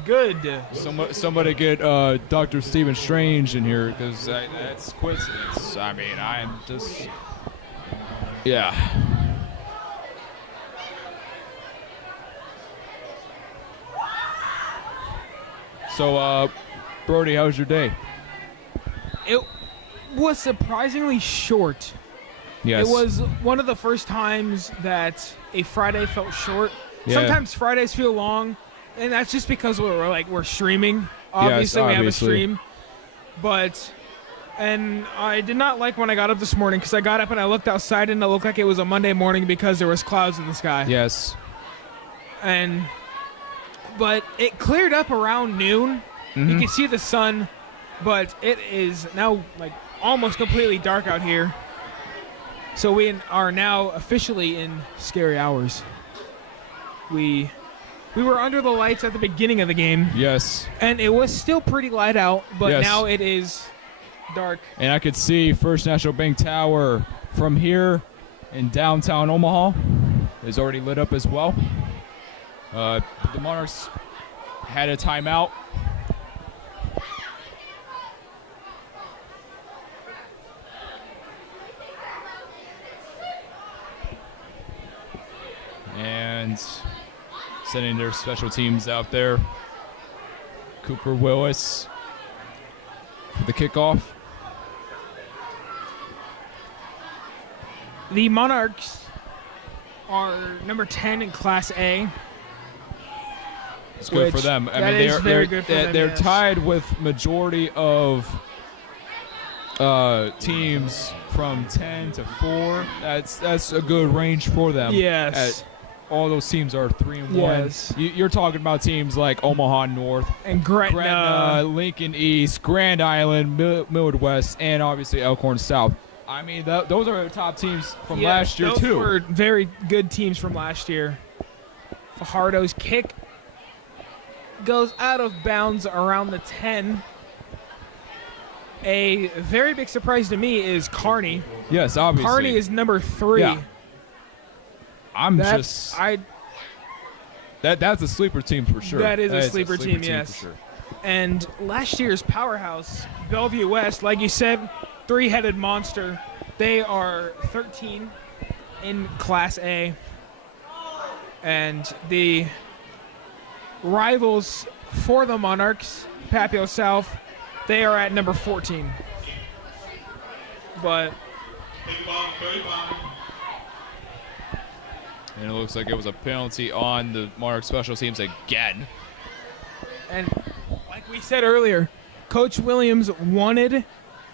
good. Somebody get Dr. Stephen Strange in here because that's coincidence. I mean, I'm just, yeah. So, Brody, how was your day? It was surprisingly short. Yes. It was one of the first times that a Friday felt short. Yeah. Sometimes Fridays feel long, and that's just because we're streaming. Obviously, we have a obviously. stream. And I did not like when I got up this morning because I got up and I looked outside and it looked like it was a Monday morning because there was clouds in the sky. Yes. But it cleared up around noon. Mm-hmm. You can see the sun, but it is now like almost completely dark out here. So we are now officially in scary hours. We were under the lights at the beginning of the game, Yes. and it was still pretty light out, but Yes. now it is dark. And I could see First National Bank Tower from here in downtown Omaha is already lit up as well. The Monarchs had a timeout. And sending their special teams out there. Cooper Willis for the kickoff. The Monarchs are number 10 in Class A. It's good for Which- them. I that mean, is they're very good for them, they're yes. tied with majority of teams from 10 to 4. That's a good range for them. Yes. All those teams are 3-1. Yes. You're talking about teams like Omaha North, And Gretna. Lincoln East, Grand Island, Millard West, and obviously Elkhorn South. I mean, those are the top teams from Yeah, last year those too. were very good teams from last year. Fajardo's kick goes out of bounds around the 10. A very big surprise to me is Kearney. Yes, obviously. Kearney is number 3. Yeah. That's That's a sleeper team for sure. That is a That sleeper team, yes. For sure. And last year's powerhouse, Bellevue West, like you said, 3-headed monster. They are 13 in Class A. And the rivals for the Monarchs, Papillion South, they are at number 14. But Big ball, 35. And it looks like it was a penalty on the Monarch special teams again. And like we said earlier, Coach Williams wanted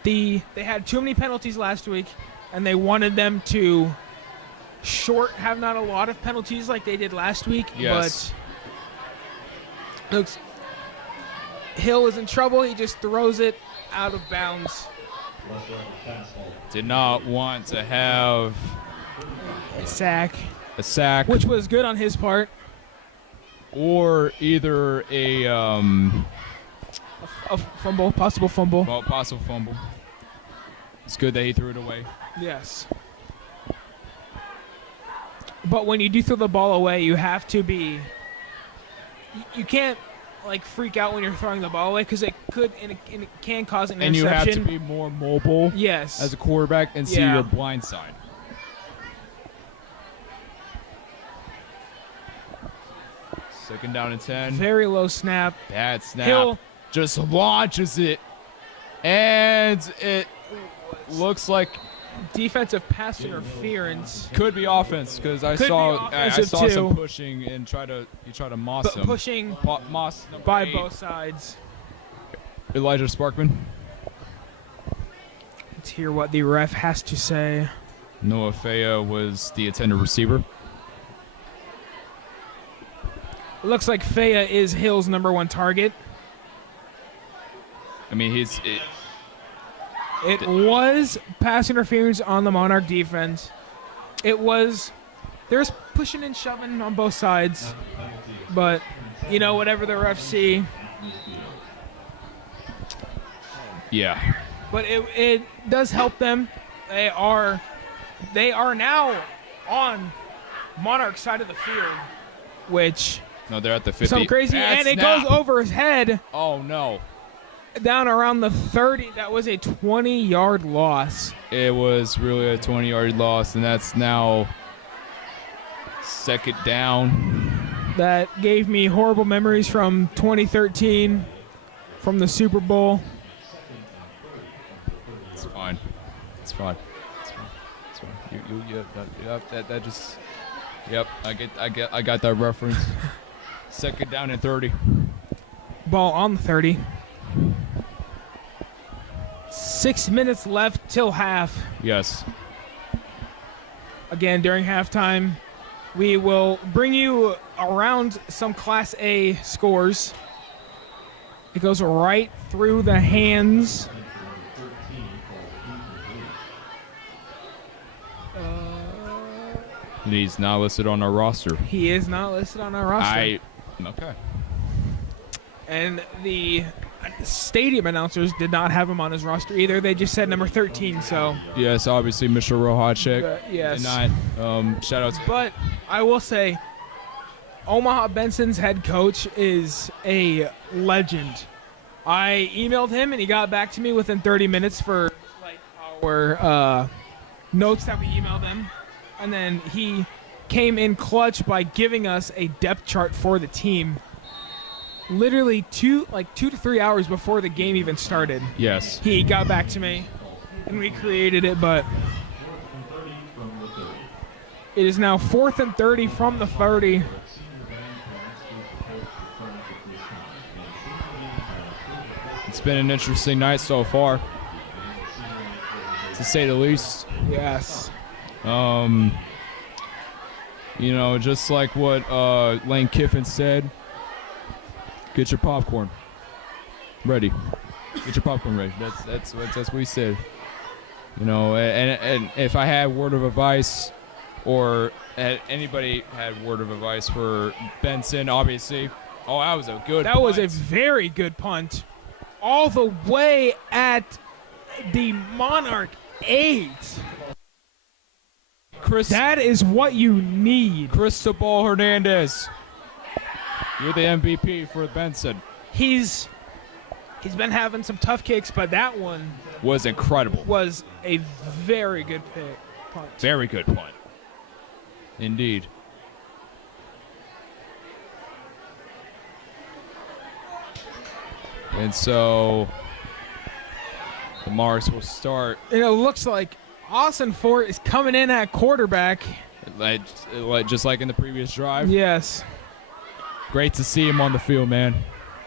they had too many penalties last week, and they wanted them to have not a lot of penalties like they did last week. Yes. But looks Hill is in trouble. He just throws it out of bounds. Did not want to have A sack, which which was good on his part. or either a A fumble, possible fumble. possible fumble. It's good that he threw it away. Yes. But when you do throw the ball away, you have to be. You can't like freak out when you're throwing the ball away because it could and it can cause an And you have interception. to be more mobile Yes. as a quarterback and see Yeah. your blind side. Second down and 10. Very low snap. Bad snap. Hill. Just launches it. And it looks like Defensive pass interference. could be offense because I Could be saw offensive some too. pushing and he tried to moss But him. pushing Moss number by 8, both sides. Elijah Sparkman. Let's hear what the ref has to say. Noah Fea was the intended receiver. It looks like Fea is Hill's number 1 target. I mean, It was pass interference on the Monarch defense. There's pushing and shoving on both sides. But, whatever the refs see. yeah. But it does help them. They are now on Monarch side of the field, which No, they're at the 50. some crazy, Bad and it snap. goes over his head Oh, no. down around the 30. That was a 20-yard loss. It was really a 20-yard loss, and that's now second down. That gave me horrible memories from 2013, from the Super Bowl. It's fine. It's fine. It's fine. It's fine. That just. Yep, I got that reference. Second down and 30. Ball on the 30. 6 minutes left till half. Yes. Again, during halftime, we will bring you around some Class A scores. It goes right through the hands. He's not listed on our roster. He is not listed on our roster. Okay. And the stadium announcers did not have him on his roster either. They just said number 13, so. Yes, obviously, Mr. Rohacek. Yes. Did not. Shout out to. But I will say, Omaha Benson's head coach is a legend. I emailed him, and he got back to me within 30 minutes for like our notes that we emailed him. And then he came in clutch by giving us a depth chart for the team. Literally 2 to 3 hours before the game even started. Yes. He got back to me, and we created it, but it is now 4th and 30 from the 30. It's been an interesting night so far, to say the least. Yes. Just like what Lane Kiffin said, get your popcorn ready. Get your popcorn ready. That's what he said. And if I had word of advice, or anybody had word of advice for Benson, obviously. Oh, that was a good. That punt. was a very good punt. All the way at the Monarch 8. That is what you need. Cristobal Hernandez. You're the MVP for Benson. He's been having some tough kicks, but that one Was incredible. was a very good punt. Very good punt. Indeed. And so the Monarchs will start And it looks like Austin Fort is coming in at quarterback. just like in the previous drive. Yes. Great to see him on the field, man,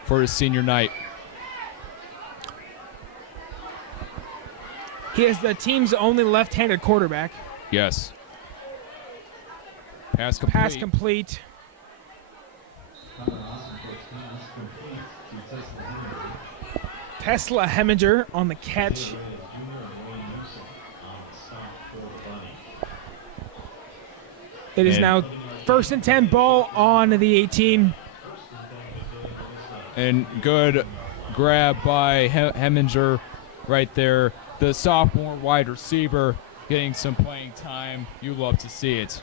for his senior night. He is the team's only left-handed quarterback. Yes. Pass complete. Pass complete. Tesla Heminger on the catch. It is now 1st and 10, ball on the 18. And good grab by Heminger right there. The sophomore wide receiver getting some playing time. You love to see it.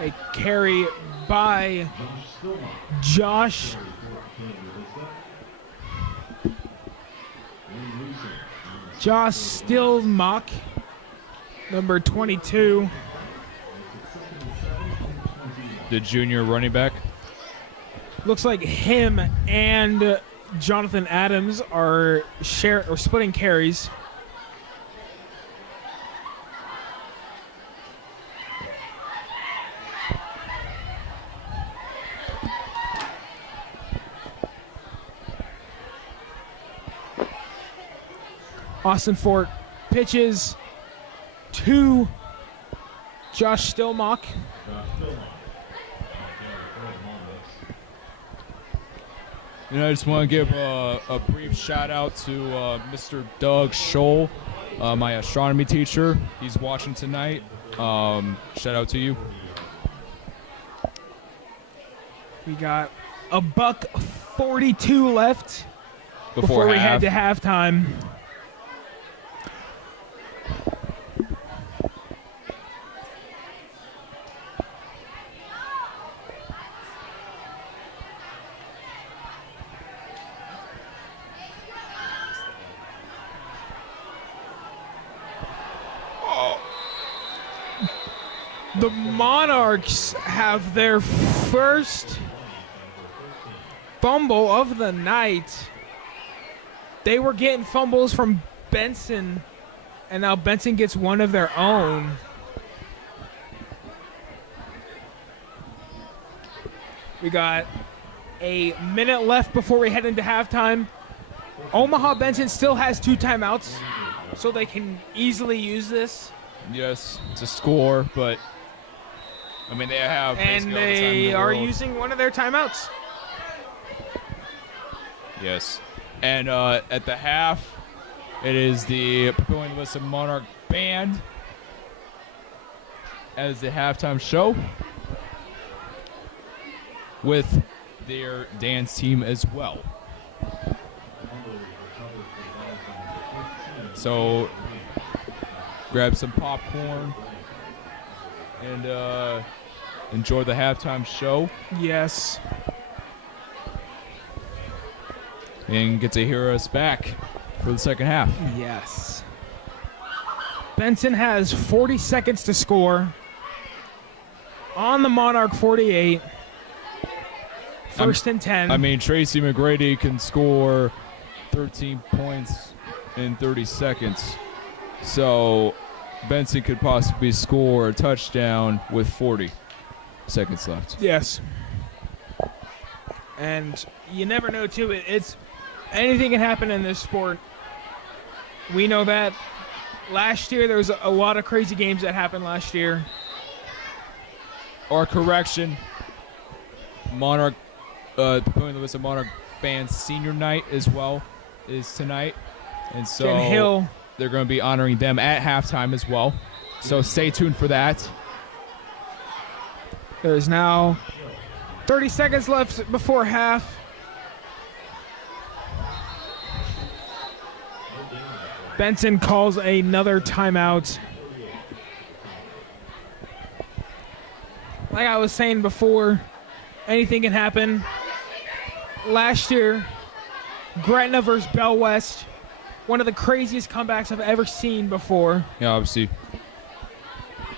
A carry by Josh. Josh Stillmock, number 22. The junior running back. Looks like him and Jonathan Adams are splitting carries. Austin Fort pitches to Josh Stillmock. And I just want to give a brief shout out to Mr. Doug Scholl, my astronomy teacher. He's watching tonight. Shout out to you. We got a $1:42 left before we head to halftime. The Monarchs have their first fumble of the night. They were getting fumbles from Benson, and now Benson gets one of their own. We got a minute left before we head into halftime. Omaha Benson still has 2 timeouts, so they can easily use this. Yes, to score, but I mean they have. And they are using one of their timeouts. Yes, and at the half, it is the Papillion La Vista Monarch band as the halftime show with their dance team as well. So grab some popcorn and enjoy the halftime show. Yes. And get to hear us back for the second half. Yes. Benson has 40 seconds to score on the Monarch 48. 1st and 10. I mean, Tracy McGrady can score 13 points in 30 seconds. So Benson could possibly score a touchdown with 40 seconds left. Yes. And you never know, too. It's anything can happen in this sport. We know that. Last year, there was a lot of crazy games that happened last year. Or correction, Monarch, Papillion La Vista Monarch Band's senior night as well is tonight. And so Ken Hill. They're going to be honoring them at halftime as well. So stay tuned for that. There's now 30 seconds left before half. Benson calls another timeout. Like I was saying before, anything can happen. Last year, Gretna versus Bell West, one of the craziest comebacks I've ever seen before. Yeah, obviously.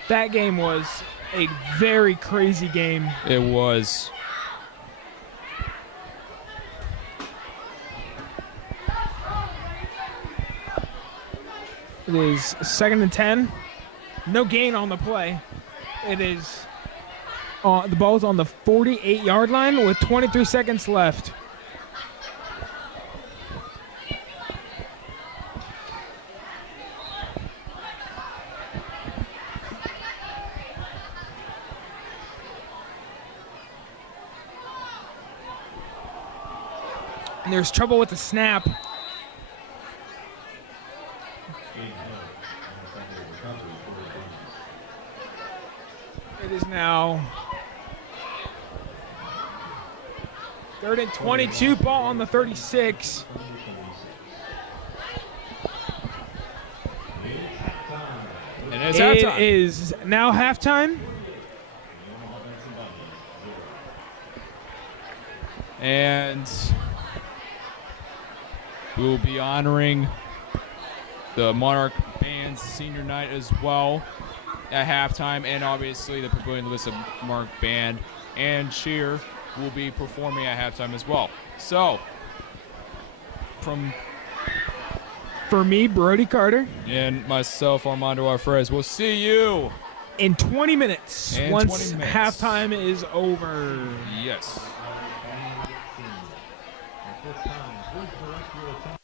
That game was a very crazy game. It was. It is 2nd and 10. No gain on the play. It is the ball's on the 48-yard line with 23 seconds left. And there's trouble with the snap. It is now 3rd and 22, ball on the 36. And it's It halftime. is now halftime. And we will be honoring the Monarch Band's senior night as well at halftime, and obviously the Papillion La Vista Monarch Band and cheer will be performing at halftime as well. So, For me, Brody Carter, and myself, Armando Alfrez, we'll see you. in 20 minutes, In once 20 minutes. halftime is over. Yes. At this time, please direct your attention.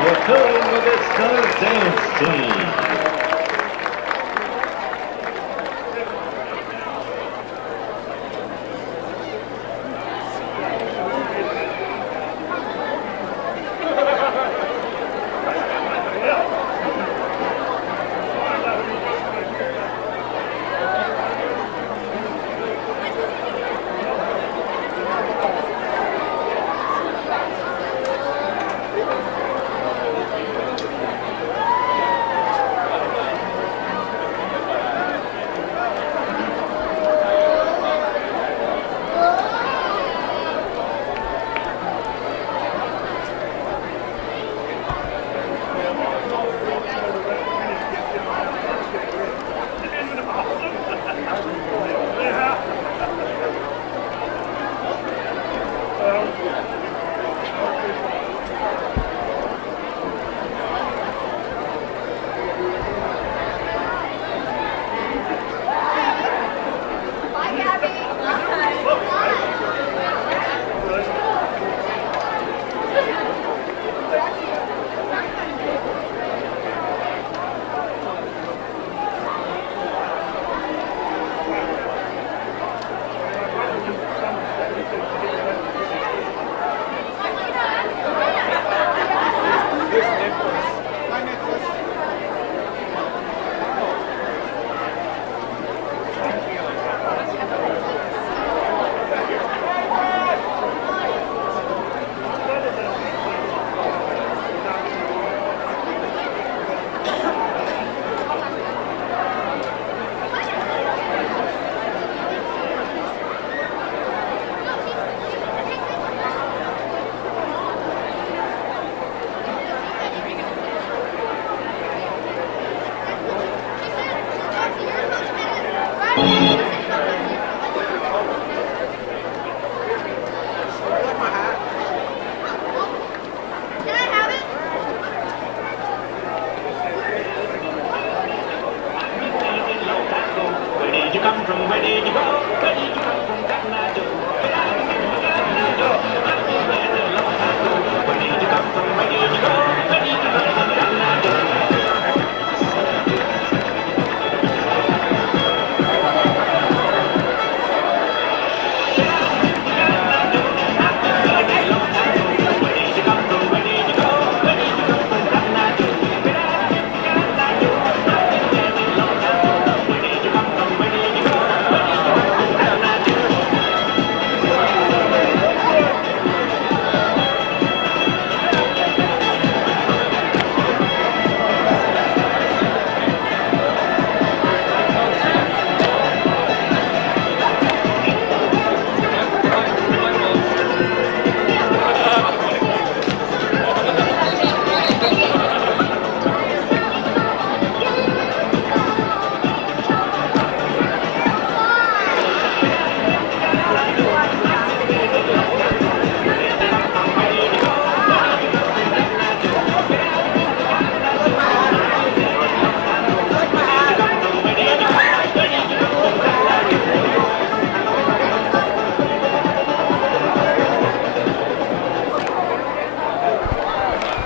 Papillion La Vista dance team.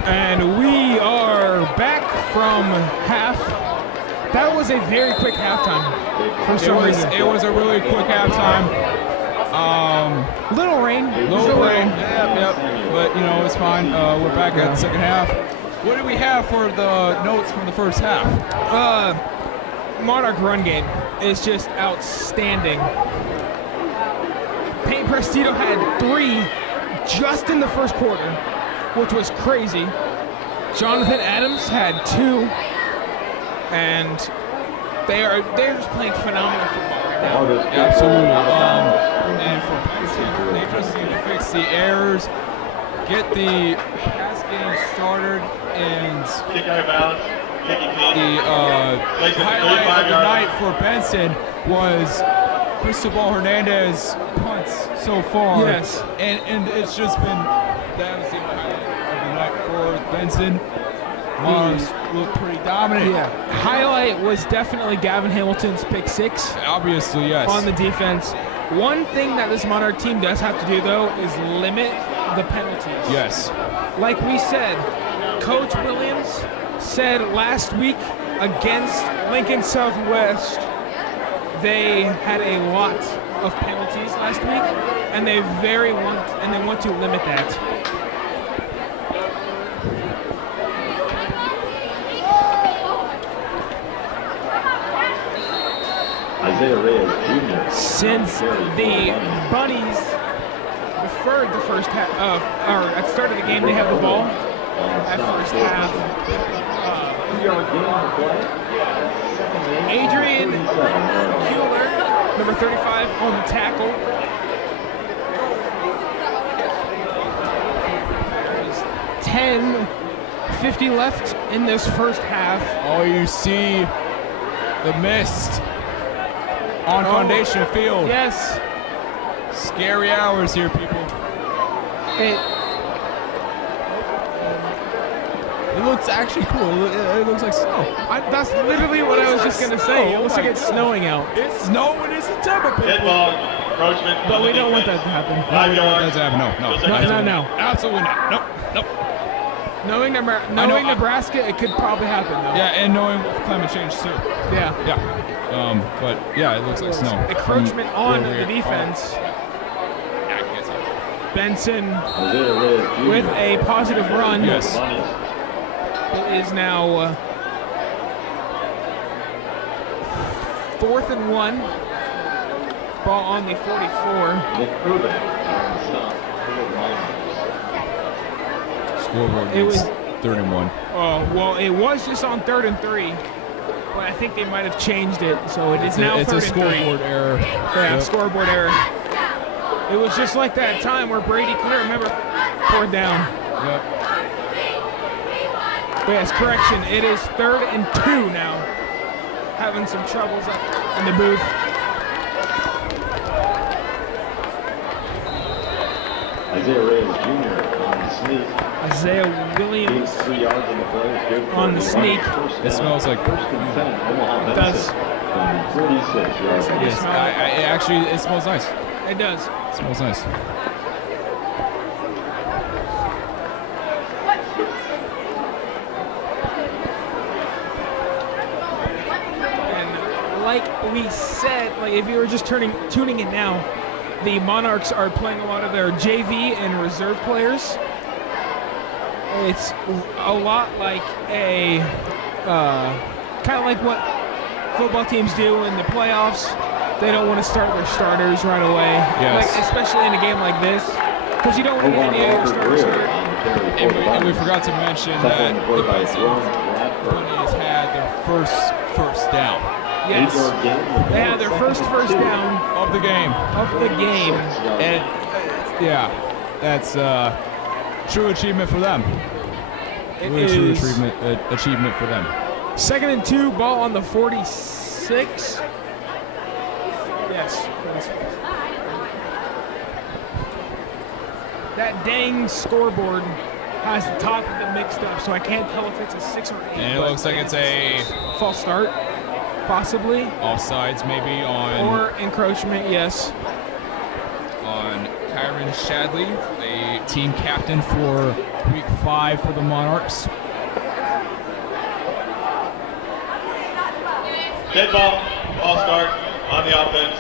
And we are back from half. That was a very quick halftime for some reason. It was a really quick halftime. Little rain. Little rain. Yep. But, you know, it's fine. We're back at the second half. What do we have for the notes from the first half? Monarch run game is just outstanding. Payne Prestito had 3 just in the first quarter, which was crazy. Jonathan Adams had 2, and they're just playing phenomenal football right now. Absolutely. And for Benson, they just need to fix the errors, get the pass game started, and Kick out of bounds. Kicking clean. the highlight of the night for Benson was Cristobal Hernandez punts so far. Yes. And it's just been, that was the highlight of the night for Benson. Mars looked pretty dominant. Yeah. Highlight was definitely Gavin Hamilton's pick 6 Obviously, yes. on the defense. One thing that this Monarch team does have to do, though, is limit the penalties. Yes. Like we said, Coach Williams said last week against Lincoln Southwest they had a lot of penalties last week, and they want to limit that. Isaiah Reyes Jr. Since the Bunnies deferred the first half, or at the start of the game, they have the ball at first half. Adrian Kuehler, number 35, on the tackle. 10:50 left in this first half. Oh, you see the mist on Foundation Field. Yes. Scary hours here, people. It looks actually cool. It looks like snow. that's literally what I was just going to say. It looks like it's snowing out. It's snow and it's September, people. Dead ball, encroachment. But we don't want that to happen. 5 yards. No. Absolutely not. Nope. Knowing Nebraska, it could probably happen, though. Yeah, and knowing climate change, too. Yeah. But, yeah, it looks like snow. Encroachment on the defense. Benson with a positive run. Yes. It is now 4th and 1. Ball on the 44. Scoreboard It was 3rd and 1. Oh, well, it was just on 3rd and 3. But I think they might have changed it, so it is now 3rd and 3. It's a scoreboard error. Yeah, scoreboard error. It was just like that time where Brady Clear, remember, 4th down. Yep. But yes, correction, it is 3rd and 2 now. Having some troubles up in the booth. Isaiah Reyes Jr. on the sneak. Isaiah Williams 3 yards on the play. Good on the sneak. It smells like first and 10. Omaha It does. from 46 yards. Yes, it smells nice. It does. It smells nice. And like we said, like if you were just tuning in now, the Monarchs are playing a lot of their JV and reserve players. It's a lot like a kind of like what football teams do in the playoffs. They don't want to start their starters right away, Yes. like, especially in a game like this, because you don't want to get any of your starters hurt. And we forgot to mention that the Bunnies had their first down Yes, they had their first down of the game. And that's true achievement for them. It Really true is achievement for them. 2nd and 2, ball on the 46. Yes. That dang scoreboard has the top of it mixed up, so I can't tell if it's a 6 or 8. And it looks like it's a false start, possibly, offsides maybe on or encroachment. Yes. on Kyron Shadley, a team captain for Week 5 for the Monarchs. Dead ball, ball start on the offense.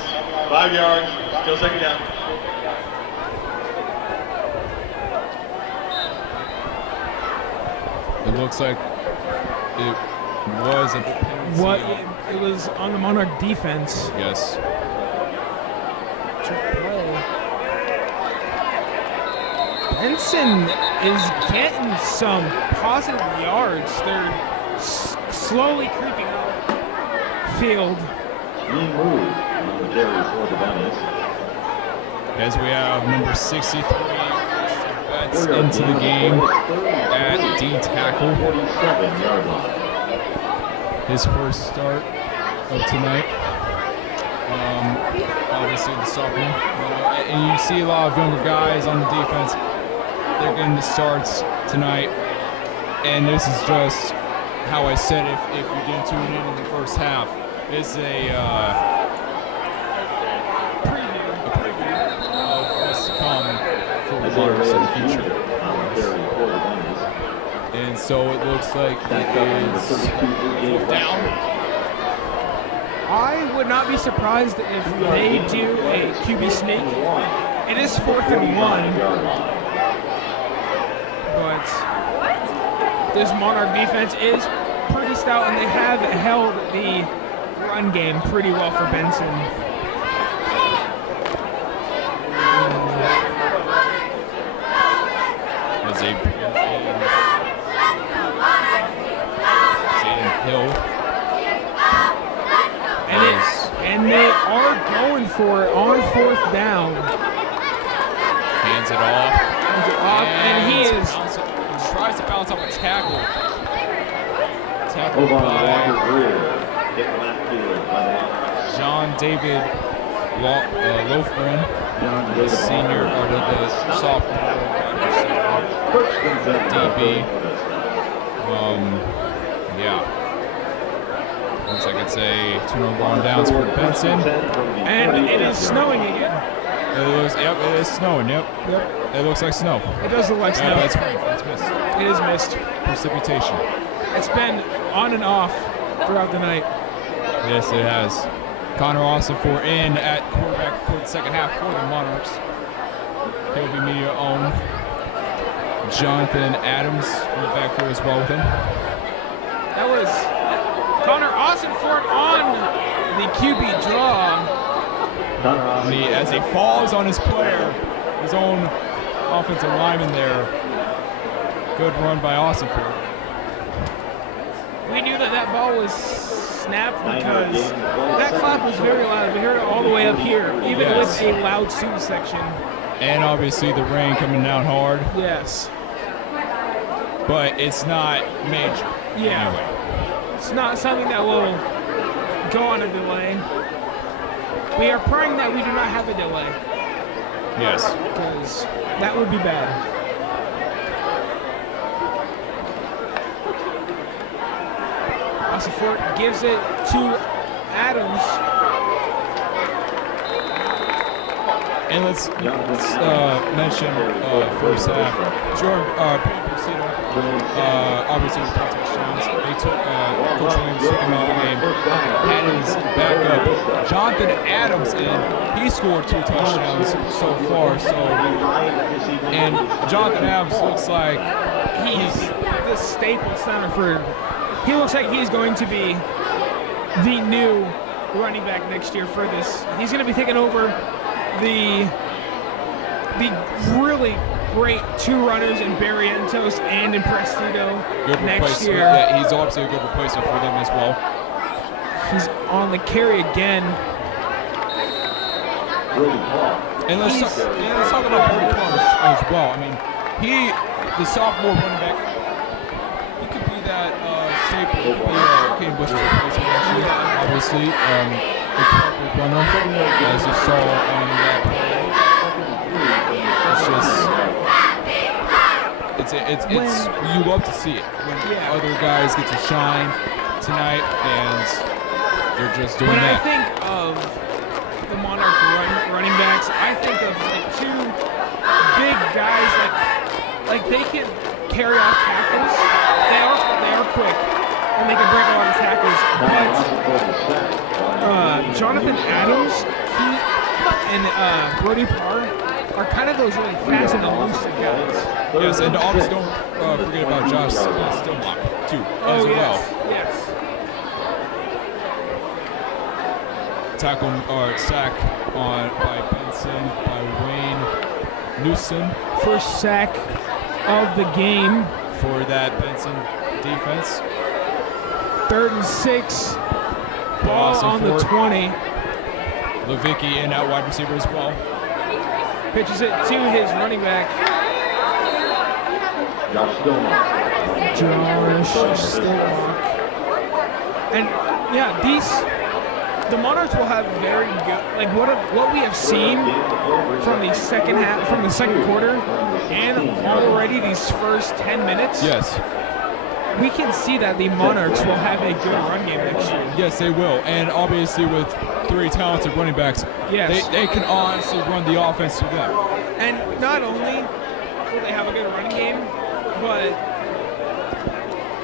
5 yards, still 2nd down. It looks like it was a penalty. What? It was on the Monarch defense. Yes. Trick play. Benson is getting some positive yards. They're slowly creeping up field. Being moved on the carry for the Bunnies. As we have number 63 Betts into the game at D tackle. 47-yard line. His first start of tonight. Obviously the sophomore. And you see a lot of younger guys on the defense. They're getting the starts tonight. And this is just how I said if you didn't tune in the first half. It's a preview of what's to come for the Monarchs in the future. On the carry for the Bunnies. And And so it looks like it is fourth down. I would not be surprised if they do a QB sneak. It is 4th and 1, but this Monarch defense is pretty stout, and they have held the run game pretty well for Benson. As a Jaden Hill. And they are going for it on 4th down. Hands it off. And he is. Tries to bounce off a tackle. Hold on, by Walker Greer. Hit left field by John David Lofgren, the senior, or the sophomore DB. Yeah. Looks like it's a turnover on downs for Benson. And it is snowing again. Yep, it is snowing. Yep. It looks like snow. It does look like snow. That's missed. It is missed. Precipitation. It's been on and off throughout the night. Yes, it has. Connor Ossenfort in at quarterback for the second half for the Monarchs. He'll be media owned. Jonathan Adams in the backfield as well with him. That was Connor Ossenfort on the QB draw. As he falls on his player, his own offensive lineman there. Good run by Ossenfort. We knew that ball was snapped because that clap was very loud. We heard it all the way up here, even with a loud student section. And obviously the rain coming down hard. Yes. But it's not major. Yeah. Anyway. It's not something that will go on a delay. We are praying that we do not have a delay. Yes. Because that would be bad. Ossenfort gives it to Adams. And let's mention first half. Jordan Papillion, obviously with touchdowns. They took Coach Williams took him out of the game. Had his backup Jonathan Adams in. He scored 2 touchdowns so far. And Jonathan Adams looks like He's the staple center for. He looks like he's going to be the new running back next year for this. He's going to be taking over the really great 2 runners in Barrientos and in Prestito next year. Yeah, he's obviously a good replacement for them as well. He's on the carry again. And let's talk about Brody Palmer as well. I mean, the sophomore running back, he could be that staple, Kane Bush's replacement actually, obviously. The perfect runner, as you saw on that play. It's you love to see it when other guys get to shine tonight, and they're just doing When that. I think of the Monarch running backs, I think of like 2 big guys like they can carry off tackles. They are quick and they can break a lot of tackles. But Jonathan Adams, and Brody Parr are kind of those really fast and elusive guys. Yes, and obviously don't forget about Josh Stillmock too, as well. Yes. Tackle or sack by Benson by Wayne Newsom. First sack of the game for that Benson defense. 3rd and 6. Ball on the 20. Levicki in at wide receiver as well. Pitches it to his running back. Josh Stillmock. And yeah, the Monarchs will have very good, like what we have seen from the second half, from the second quarter, and already these first 10 minutes. Yes. We can see that the Monarchs will have a good run game next year. Yes, they will. And obviously with 3 talented running backs, they can honestly run the offense to them. And not only will they have a good running game, but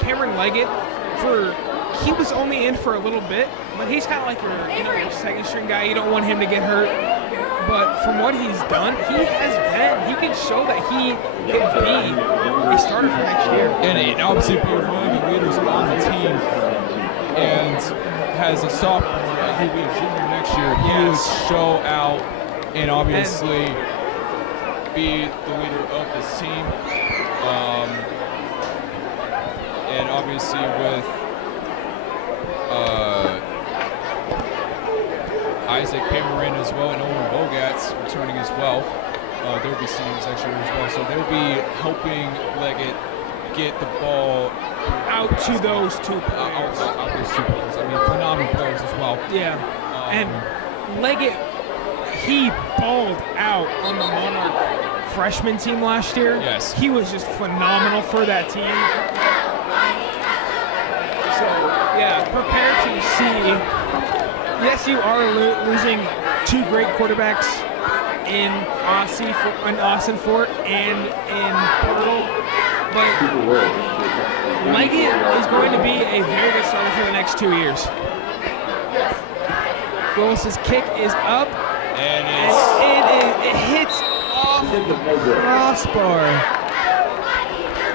Cameron Leggett, he was only in for a little bit, but he's kind of like your second string guy. You don't want him to get hurt. But from what he's done, he can show that he can be a starter for next year. And obviously be one of the leaders on the team, and has a sophomore, he'll be a junior next year. He would show out and obviously be the leader of this team. And obviously with Isaac Pamarin as well and Owen Bogat's returning as well. They'll be seniors next year as well. So they'll be helping Leggett get the ball out to those two players. Out those two players. I mean, phenomenal players as well. Yeah. And Leggett, he balled out on the Monarch freshman team last year. Yes. He was just phenomenal for that team. So, yeah, prepare to see. Yes, you are losing two great quarterbacks in Austin Fort and in Pearl, but Leggett is going to be a very good starter for the next 2 years. Willis's kick is up, and it hits off the crossbar.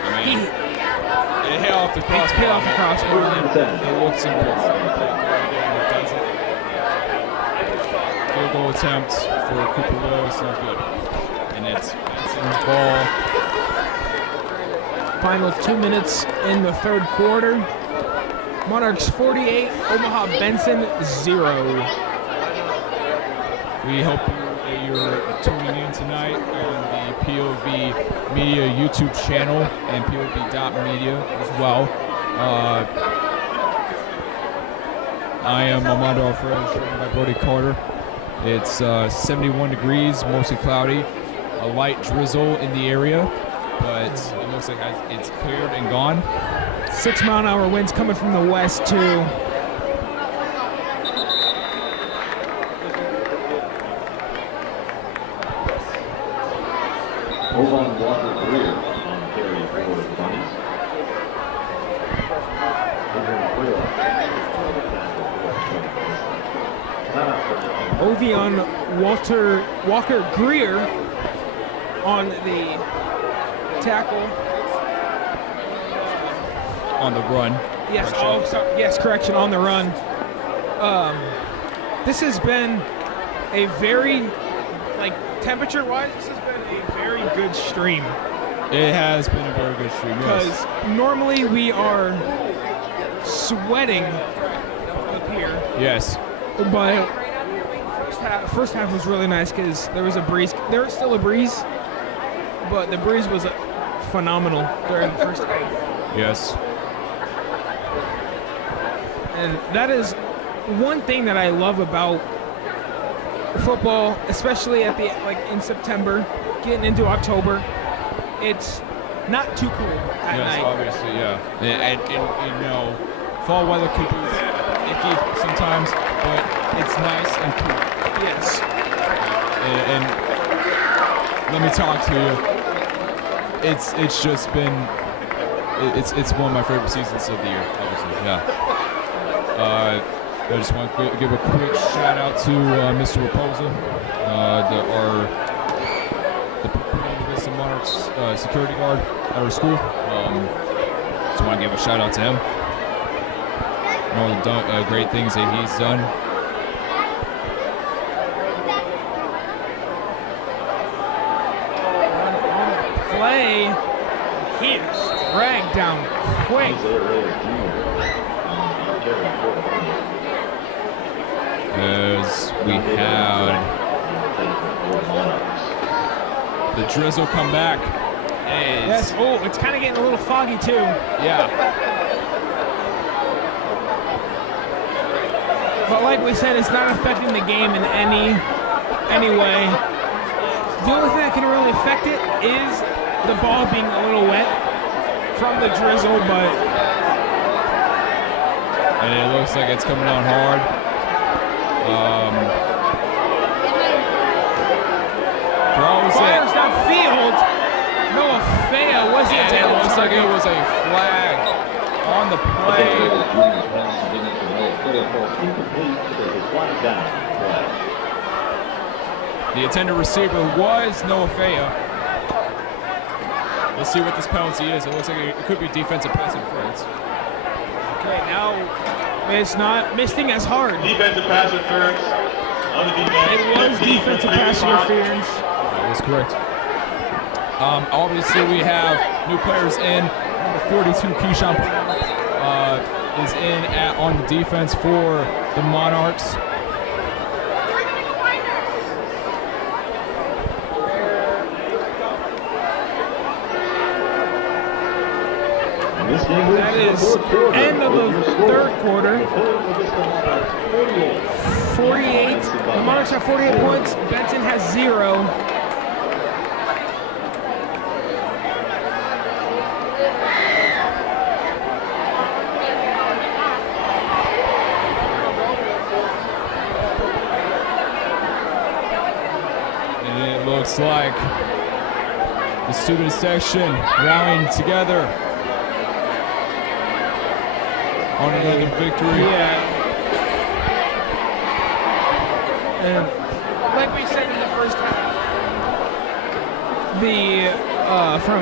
I mean, it hit off the crossbar. It's hit off the crossbar. It looks impressive. Field goal attempt for Cooper Willis, not good. And it's Benson's ball. Final 2 minutes in the third quarter. Monarchs 48, Omaha Benson 0. We hope that you're tuning in tonight on the POV Media YouTube channel and POV.media as well. I am Armando Alfredo, joined by Brody Carter. It's 71 degrees, mostly cloudy, a light drizzle in the area, but it looks like it's cleared and gone. 6 mile an hour winds coming from the west too. Ovan Walker Greer on carry for the Bunnies. Ovion Walker Greer on the tackle. On the run. Yes, correction, on the run. This has been a very, temperature-wise, this has been a very good stream. It has been a very good stream, Because yes. normally we are sweating up here. Yes. But first half was really nice because there was a breeze. There was still a breeze, but the breeze was phenomenal during the first half. Yes. And that is one thing that I love about football, especially at in September, getting into October. It's not too cool at night. Yes, obviously, yeah. And fall weather could be icky sometimes, but it's nice and cool. Yes. And let me talk to you. It's just been it's one of my favorite seasons of the year, obviously. Yeah. I just want to give a quick shout out to Mr. Raposa, the Papillion La Vista Monarchs security guard at our school. Just want to give a shout out to him. All the great things that he's done. Play, he is dragged down quick. As we had the drizzle come back. Yes, it's kind of getting a little foggy too. Yeah. But like we said, it's not affecting the game in any way. The only thing that can really affect it is the ball being a little wet from the drizzle, And it looks like it's coming on hard. Fires downfield. Noah Fea was it? And it looks like it was a flag on the play. The intended receiver was Noah Faya. Let's see what this penalty is. It looks like it could be defensive pass interference. Okay, now it's not missing as hard. Defensive pass interference on the defense. It was defensive pass interference. That is correct. Obviously, we have new players in. Number 42, Keyshawn is in on the defense for the Monarchs. That is end of the third quarter. 48. The Monarchs have 48 points. Benson has 0. And it looks like the student section rallying together on another victory. Yeah. And like we said in the first half, the from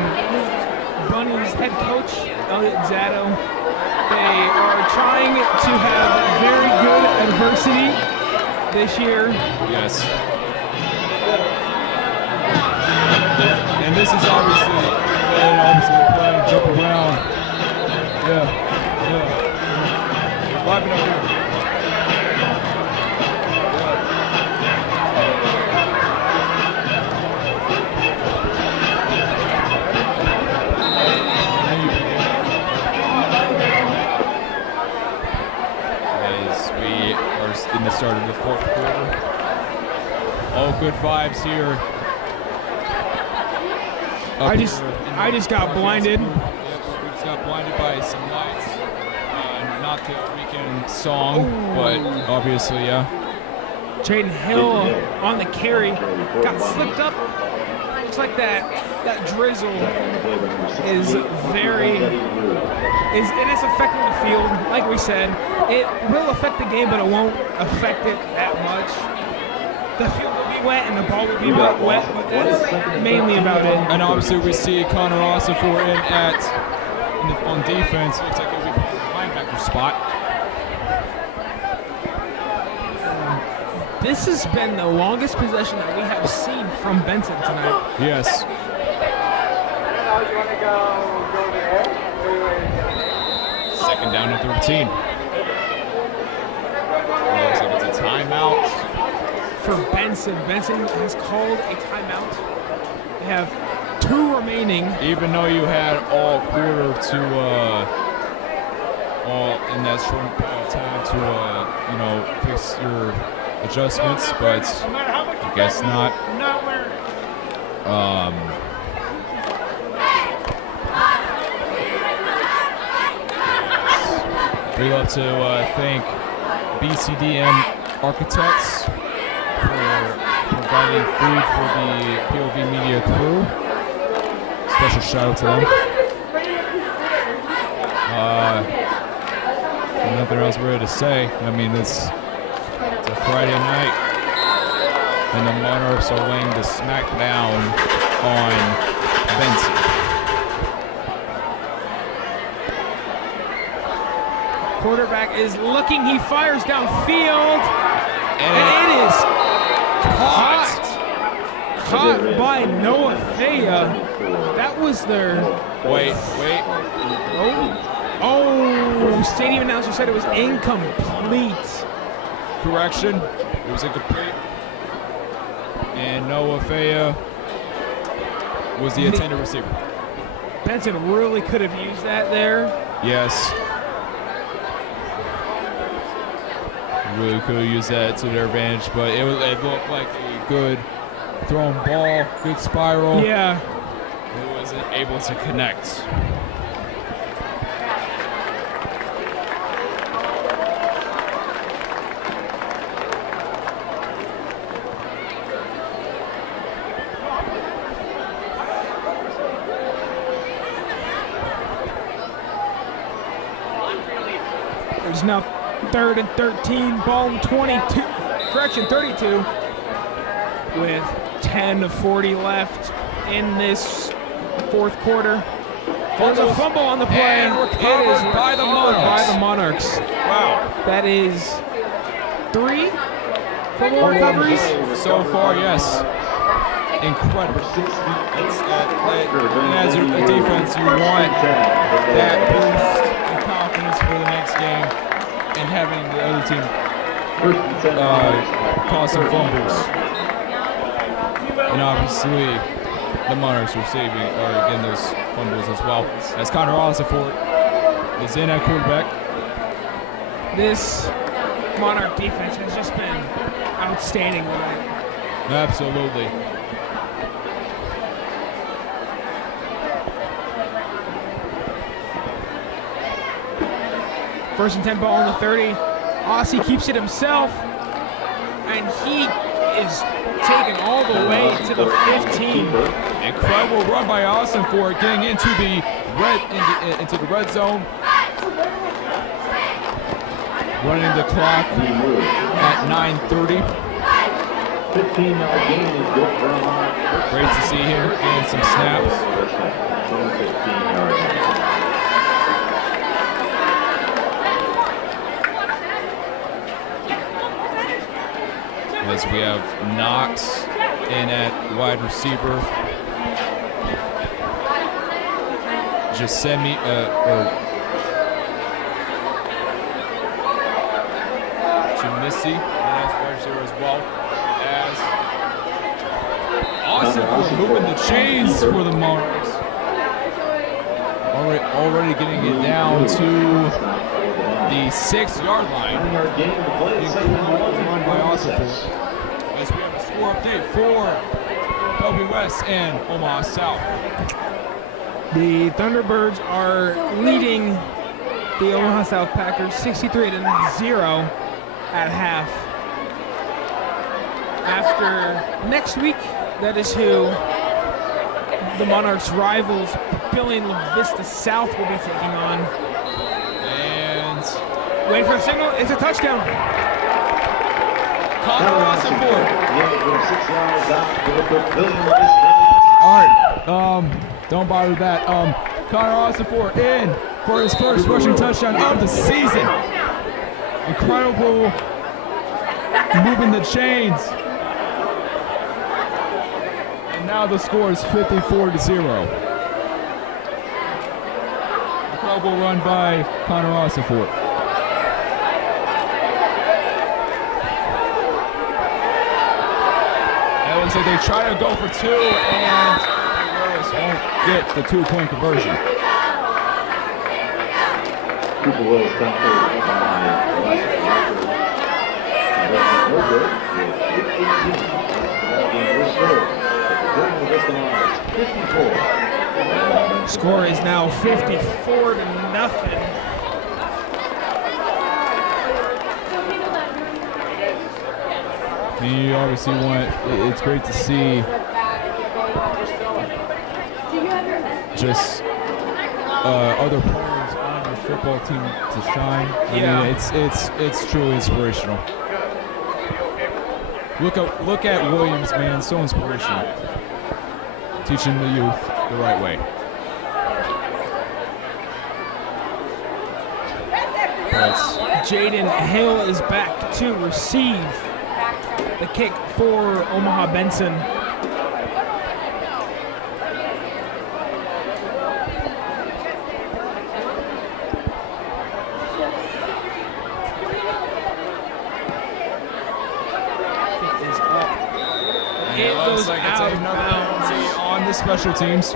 Bunnies head coach Elliot Zato, they are trying to have very good adversity this year. Yes. And this is obviously playing jump around. Yeah. Vibing up here. As we are in the start of the fourth quarter. All good vibes here. I just got blinded. Yep, we just got blinded by some lights. Not the weekend song, but obviously, yeah. Jaden Hill on the carry got slipped up. Looks like that drizzle is affecting the field. Like we said, it will affect the game, but it won't affect it that much. The field will be wet and the ball will be wet, but that's mainly about it. And obviously, we see Connor Ossofor on defense. Looks like he'll be playing the linebacker spot. This has been the longest possession that we have seen from Benson tonight. Yes. Second down and 13. Looks like it's a timeout. For Benson. Benson has called a timeout. They have 2 remaining. Even though you had all quarter to, all in that short time to, fix your adjustments, but I guess not. We'd love to thank BCDM Architects for providing food for the POV Media crew. Special shout out to them. Nothing else really to say. I mean, it's a Friday night, and the Monarchs are laying the smack down on Benson. Quarterback is looking. He fires downfield, and it is caught by Noah Faya. That was their. Wait. Oh, stadium announcer said it was incomplete. Correction, it was incomplete. And Noah Faya was the intended receiver. Benson really could have used that there. Yes. Really could have used that to their advantage, but it looked like a good thrown ball, good spiral. Yeah. It wasn't able to connect. It's now 3rd and 13, ball and 32, with 10:40 left in this fourth quarter. There's a fumble on the play. And It is recovered by the Monarchs. By the Monarchs. Wow. That is 3 fumble recoveries. So far, yes. Incredible. As a defense, you want that boost and confidence for the next game, and having the other team cause some fumbles. And obviously, the Monarchs are getting those fumbles as well. As Connor Osifort is in at quarterback. This Monarch defense has just been outstanding tonight. Absolutely. First and 10 ball on the 30. Aussie keeps it himself, and he is taken all the way to the 15. Incredible run by Austin for it, getting into the red zone. Running the clock at 9:30. 15-yard gain is good for Omaha. Great to see him getting some snaps. 15-yard gain. As we have Knox in at wide receiver. Missy as wide receiver as well. As Austin moving the chains for the Monarchs. Already getting it down to the 6-yard line. Run by Austin. As we have a score update for WS and Omaha South. The Thunderbirds are leading the Omaha South Packers 63-0 at half. After next week, that is who the Monarchs' rivals, Papillion La Vista South, will be taking on. And Wait for the signal. It's a touchdown. Connor Osifort. 6 yards out to the Papillion La Vista. All right, don't bother with that. Connor Osifort in for his first rushing touchdown of the season. Incredible, moving the chains. And now the score is 54-0. Incredible run by Connor Osifort. It looks like they try to go for 2, and Willis won't get the 2-point conversion. Cooper Willis comes through by the last no good with 18. Ball game restored. The Papillion La Vista Monarchs 54. Score is now 54-0. You obviously it's great to see just other players on your football team to shine. I mean, it's truly inspirational. Look at Williams, man, so inspirational. Teaching the youth the right way. Jaden Hill is back to receive the kick for Omaha Benson. It goes like out of bounds on the special teams.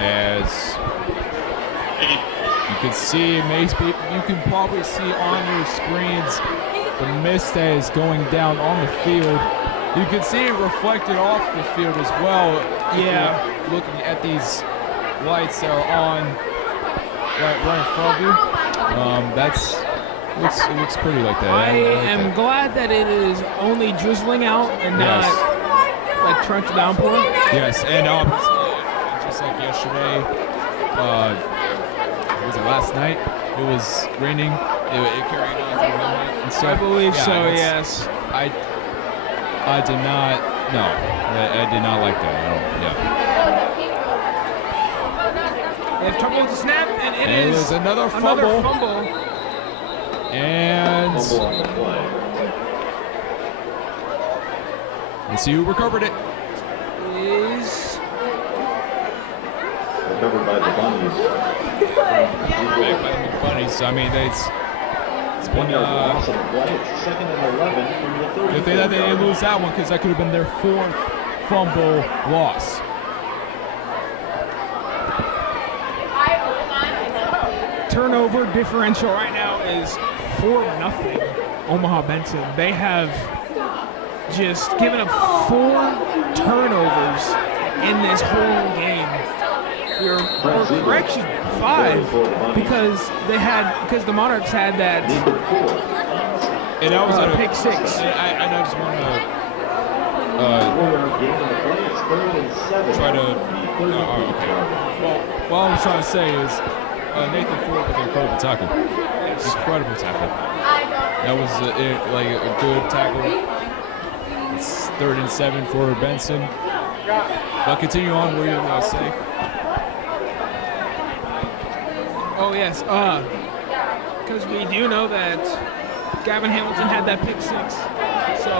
As you can see, you can probably see on your screens the mist that is going down on the field. You can see it reflected off the field as well. Yeah. Looking at these lights that are on right in front of you. It looks pretty like that. I like am that. glad that it is only drizzling out and not like torrential downpour. Yes, and just like yesterday, was it last night? It was raining. It carried on through midnight and stuff. I believe Yeah, so, it's- yes. I did not. No, I did not like that at all. Yeah. They have trouble with the snap, and it And it is was another fumble. And Fumble on the play. let's see who recovered it. Is Recovered by the Bunnies. Back by the Bunnies. I mean, it's 1 been yard loss on the play. It's 2nd and 11 from the 30. good thing that they didn't lose that one because that could have been their 4th fumble loss. turnover differential right now is 4-0 Omaha Benson. They have just given up 4 turnovers in this whole game. Or correction, 5, because the Monarchs had that And that was at a pick 6. I just want to 4-yard gain on the play. It's 3rd and 7. try to. Okay. Well, what I was trying to say is Nathan Ford with an incredible tackle. Incredible tackle. That was like a good tackle. It's 3rd and 7 for Benson. But continue on. What you're going to say? Oh, yes. Because we do know that Gavin Hamilton had that pick 6. So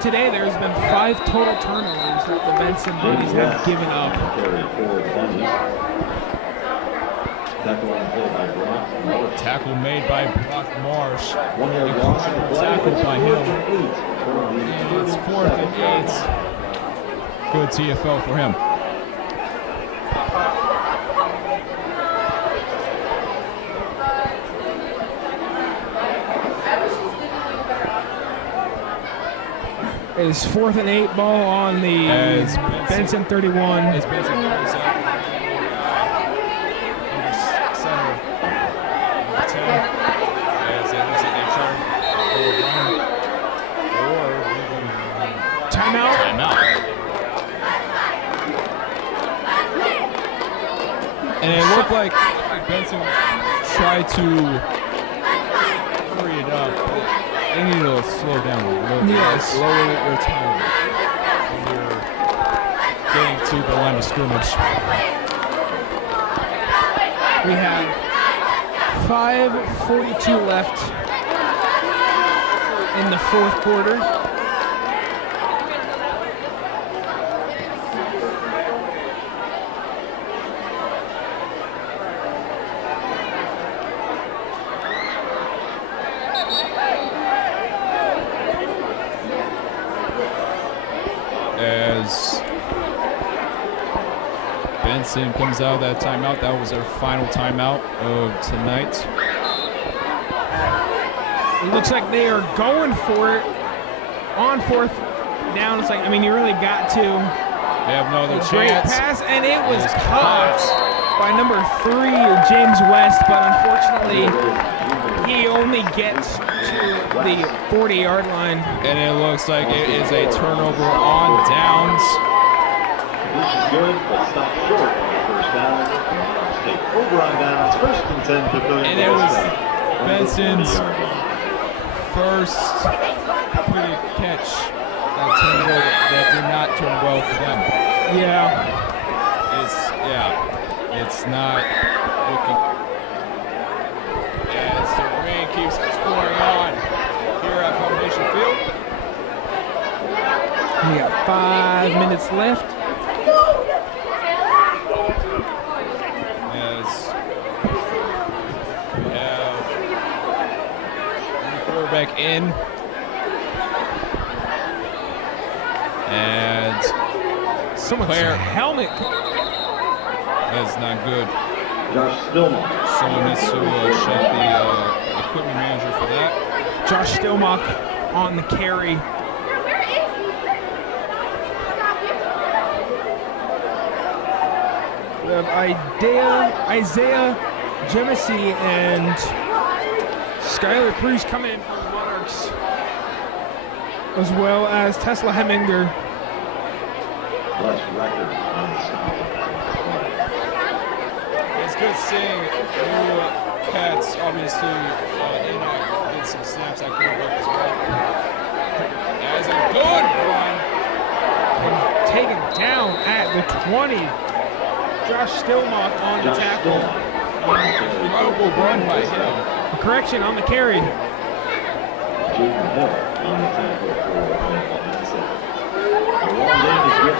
today there's been 5 total turnovers that the Benson Bunnies have given up. Carry forward Bunnies. Tackle on the play by Brock. Tackle made by Brock Marsh. 1 yard loss on the play. Tackle by It's him. 4th and 8. And it's 4th and 8. Good TFL for him. It is 4th and 8 ball on the As Benson 31. As Benson comes up. Under center. Number 10. As it looks like they try to run. Or Timeout. timeout. And it looked like Benson tried to hurry it up. They need to slow down a little bit. Yes. Lower their time when you're getting to the line of scrimmage. We have 5:42 left in the 4th quarter. As Benson comes out of that timeout, that was their final timeout of tonight. It looks like they are going for it on 4th down. It's like, I mean, you really got to. They have no other A great chance. pass, and it was It is caught by number 3, James West, but unfortunately, he only gets to the 40-yard line. And it looks like it is a turnover on downs. This is good, but stop short of the first down. Take over on downs. 1st and 10 Papillion And La it was Vista. Benson's 40-yard line. first completed catch that did not turn well for them. Yeah. It's not looking. As the rain keeps pouring on here at Foundation Field. We got 5 minutes left. As we have the quarterback in. And Someone's Player. helmet. that's not good. Josh Stillman. Someone needs to check the equipment manager for that. Josh Stillmock on the carry. We have Isaiah Jemisi and Skylar Cruz coming in from the Monarchs, as well as Tesla Heminger. Plus record unstoppable. It's good seeing new cats, obviously, Enoch did some snaps at quarterback as well. That is a good run. And taken down at the 20. Josh Stillmock on the tackle. Incredible run by him. Correction on the carry. Jaden Hill on the tackle for Benson. The long game is with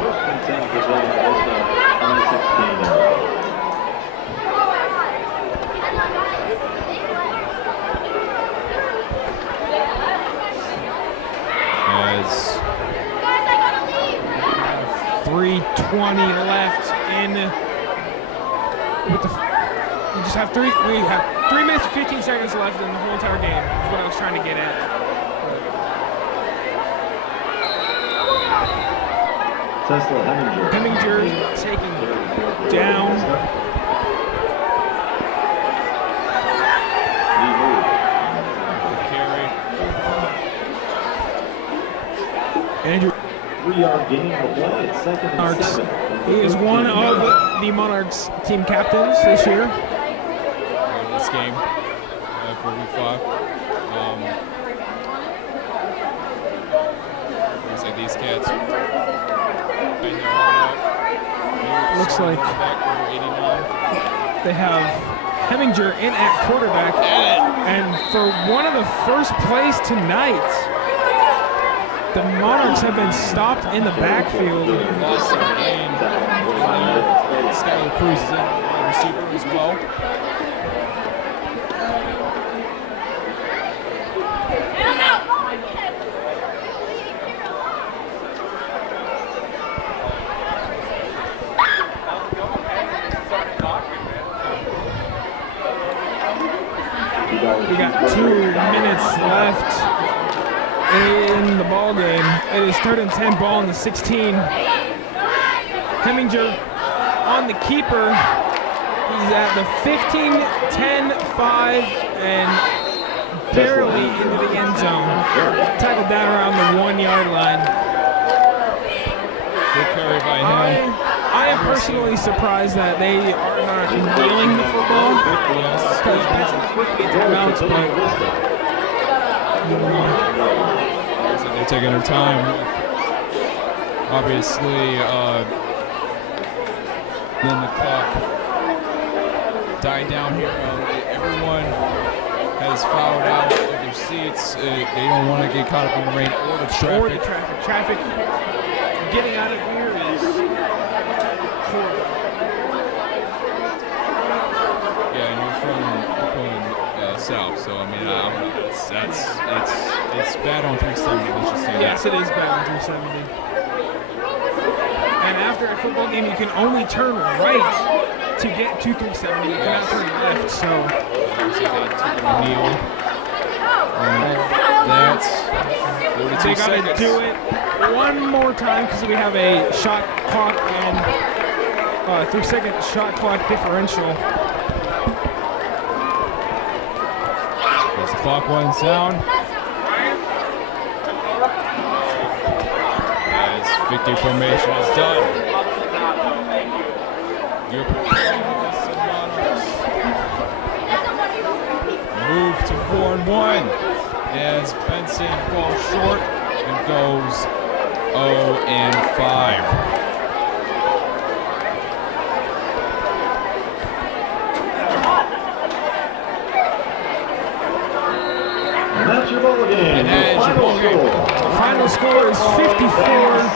first and 10 for Benson La Vista on the 16 yard. As 3:20 left in. We just have we have 3 minutes and 15 seconds left in the whole entire game. Is what I was trying to get at. Tesla Heminger taking down. Andrew 3-yard gain of play at second and Monarchs. 7. He is one of the Monarchs team captains this year. this game for week 5. Looks like these cats. Looks like they have Heminger in at quarterback. And for one of the first plays tonight, the Monarchs have been stopped in the backfield. Lost their game. Skylar Cruz is in wide receiver as well. We got 2 minutes left in the ball game. It is 3rd and 10, ball in the 16. Heminger on the keeper. He's at the 15, 10, 5, and barely into the end zone. Tackled down around the 1-yard line. Good carry by him. I am personally surprised that they are not kneeling the football. Because Benson quickly timeouts, but So they're taking their time. Obviously, then the clock died down here. Everyone has fouled out of their seats. They don't want to get caught up in the rain or the traffic. Traffic getting out of here is horrible. Yeah, and you're from Brooklyn South, so I mean, I don't know. It's bad on 370. Let's just say Yes, that. it is bad on 370. And after a football game, you can only turn right to get to 370. You cannot turn left, so. Obviously, they took a kneel. That's 42 They gotta seconds. do it one more time because we have a shot clock and 3-second shot clock differential. As the clock runs down. As 50 formation is done. You're move to 4-1 as Benson falls short and goes 0-5. And that's your ball game. And that is your ball game. Final score is 54-10.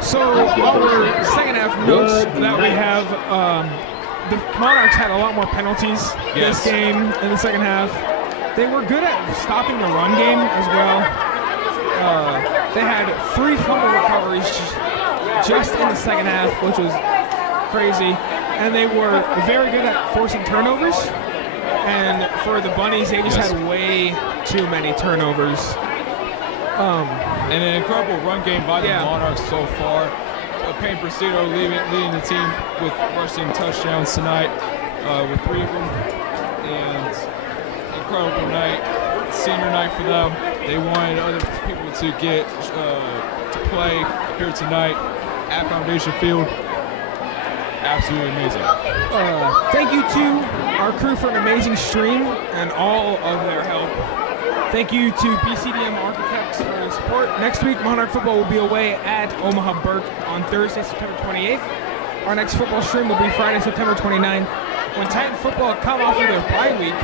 So our second half notes that we have, the Monarchs had a lot more penalties this game in the second half. They were good at stopping the run game as well. They had 3 fumble recoveries just in the second half, which was crazy. And they were very good at forcing turnovers. And for the Bunnies, they just Yes. had way too many turnovers. And an incredible run game by the Yeah. Monarchs so far. Payne Presidio leading the team with rushing touchdowns tonight with 3 of them. And incredible night, senior night for them. They wanted other people to get to play here tonight at Foundation Field. Absolutely amazing. Thank you to our crew for an amazing stream and all of their help. Thank you to BCDM Architects for their support. Next week, Monarch football will be away at Omaha Burke on Thursday, September 28th. Our next football stream will be Friday, September 29th, when Titan football come off of their bye week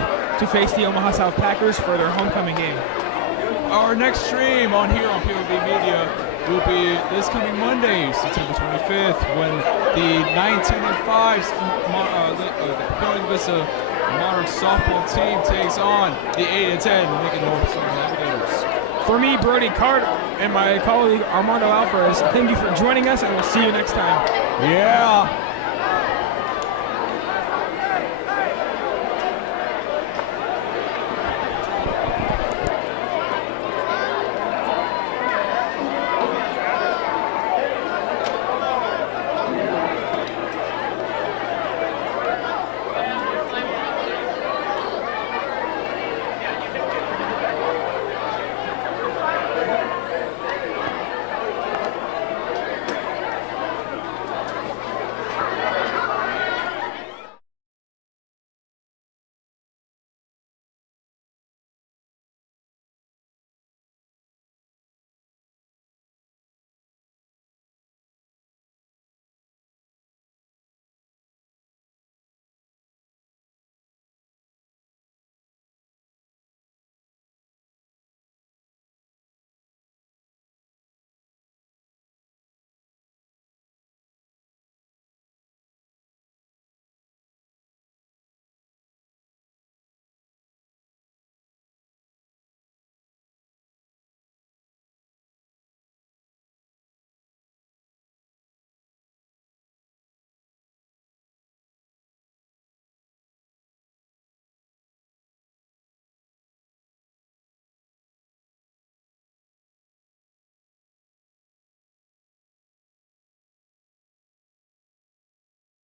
to face the Omaha South Packers for their homecoming game. Our next stream on here on POV Media will be this coming Monday, September 25th, when the 9-10-5 the Papillion La Vista Monarchs softball team takes on the 8-10 Lincoln North Star Navigators. For me, Brody Card, and my colleague Armando Alvarez, thank you for joining us, and we'll see you next time. Yeah.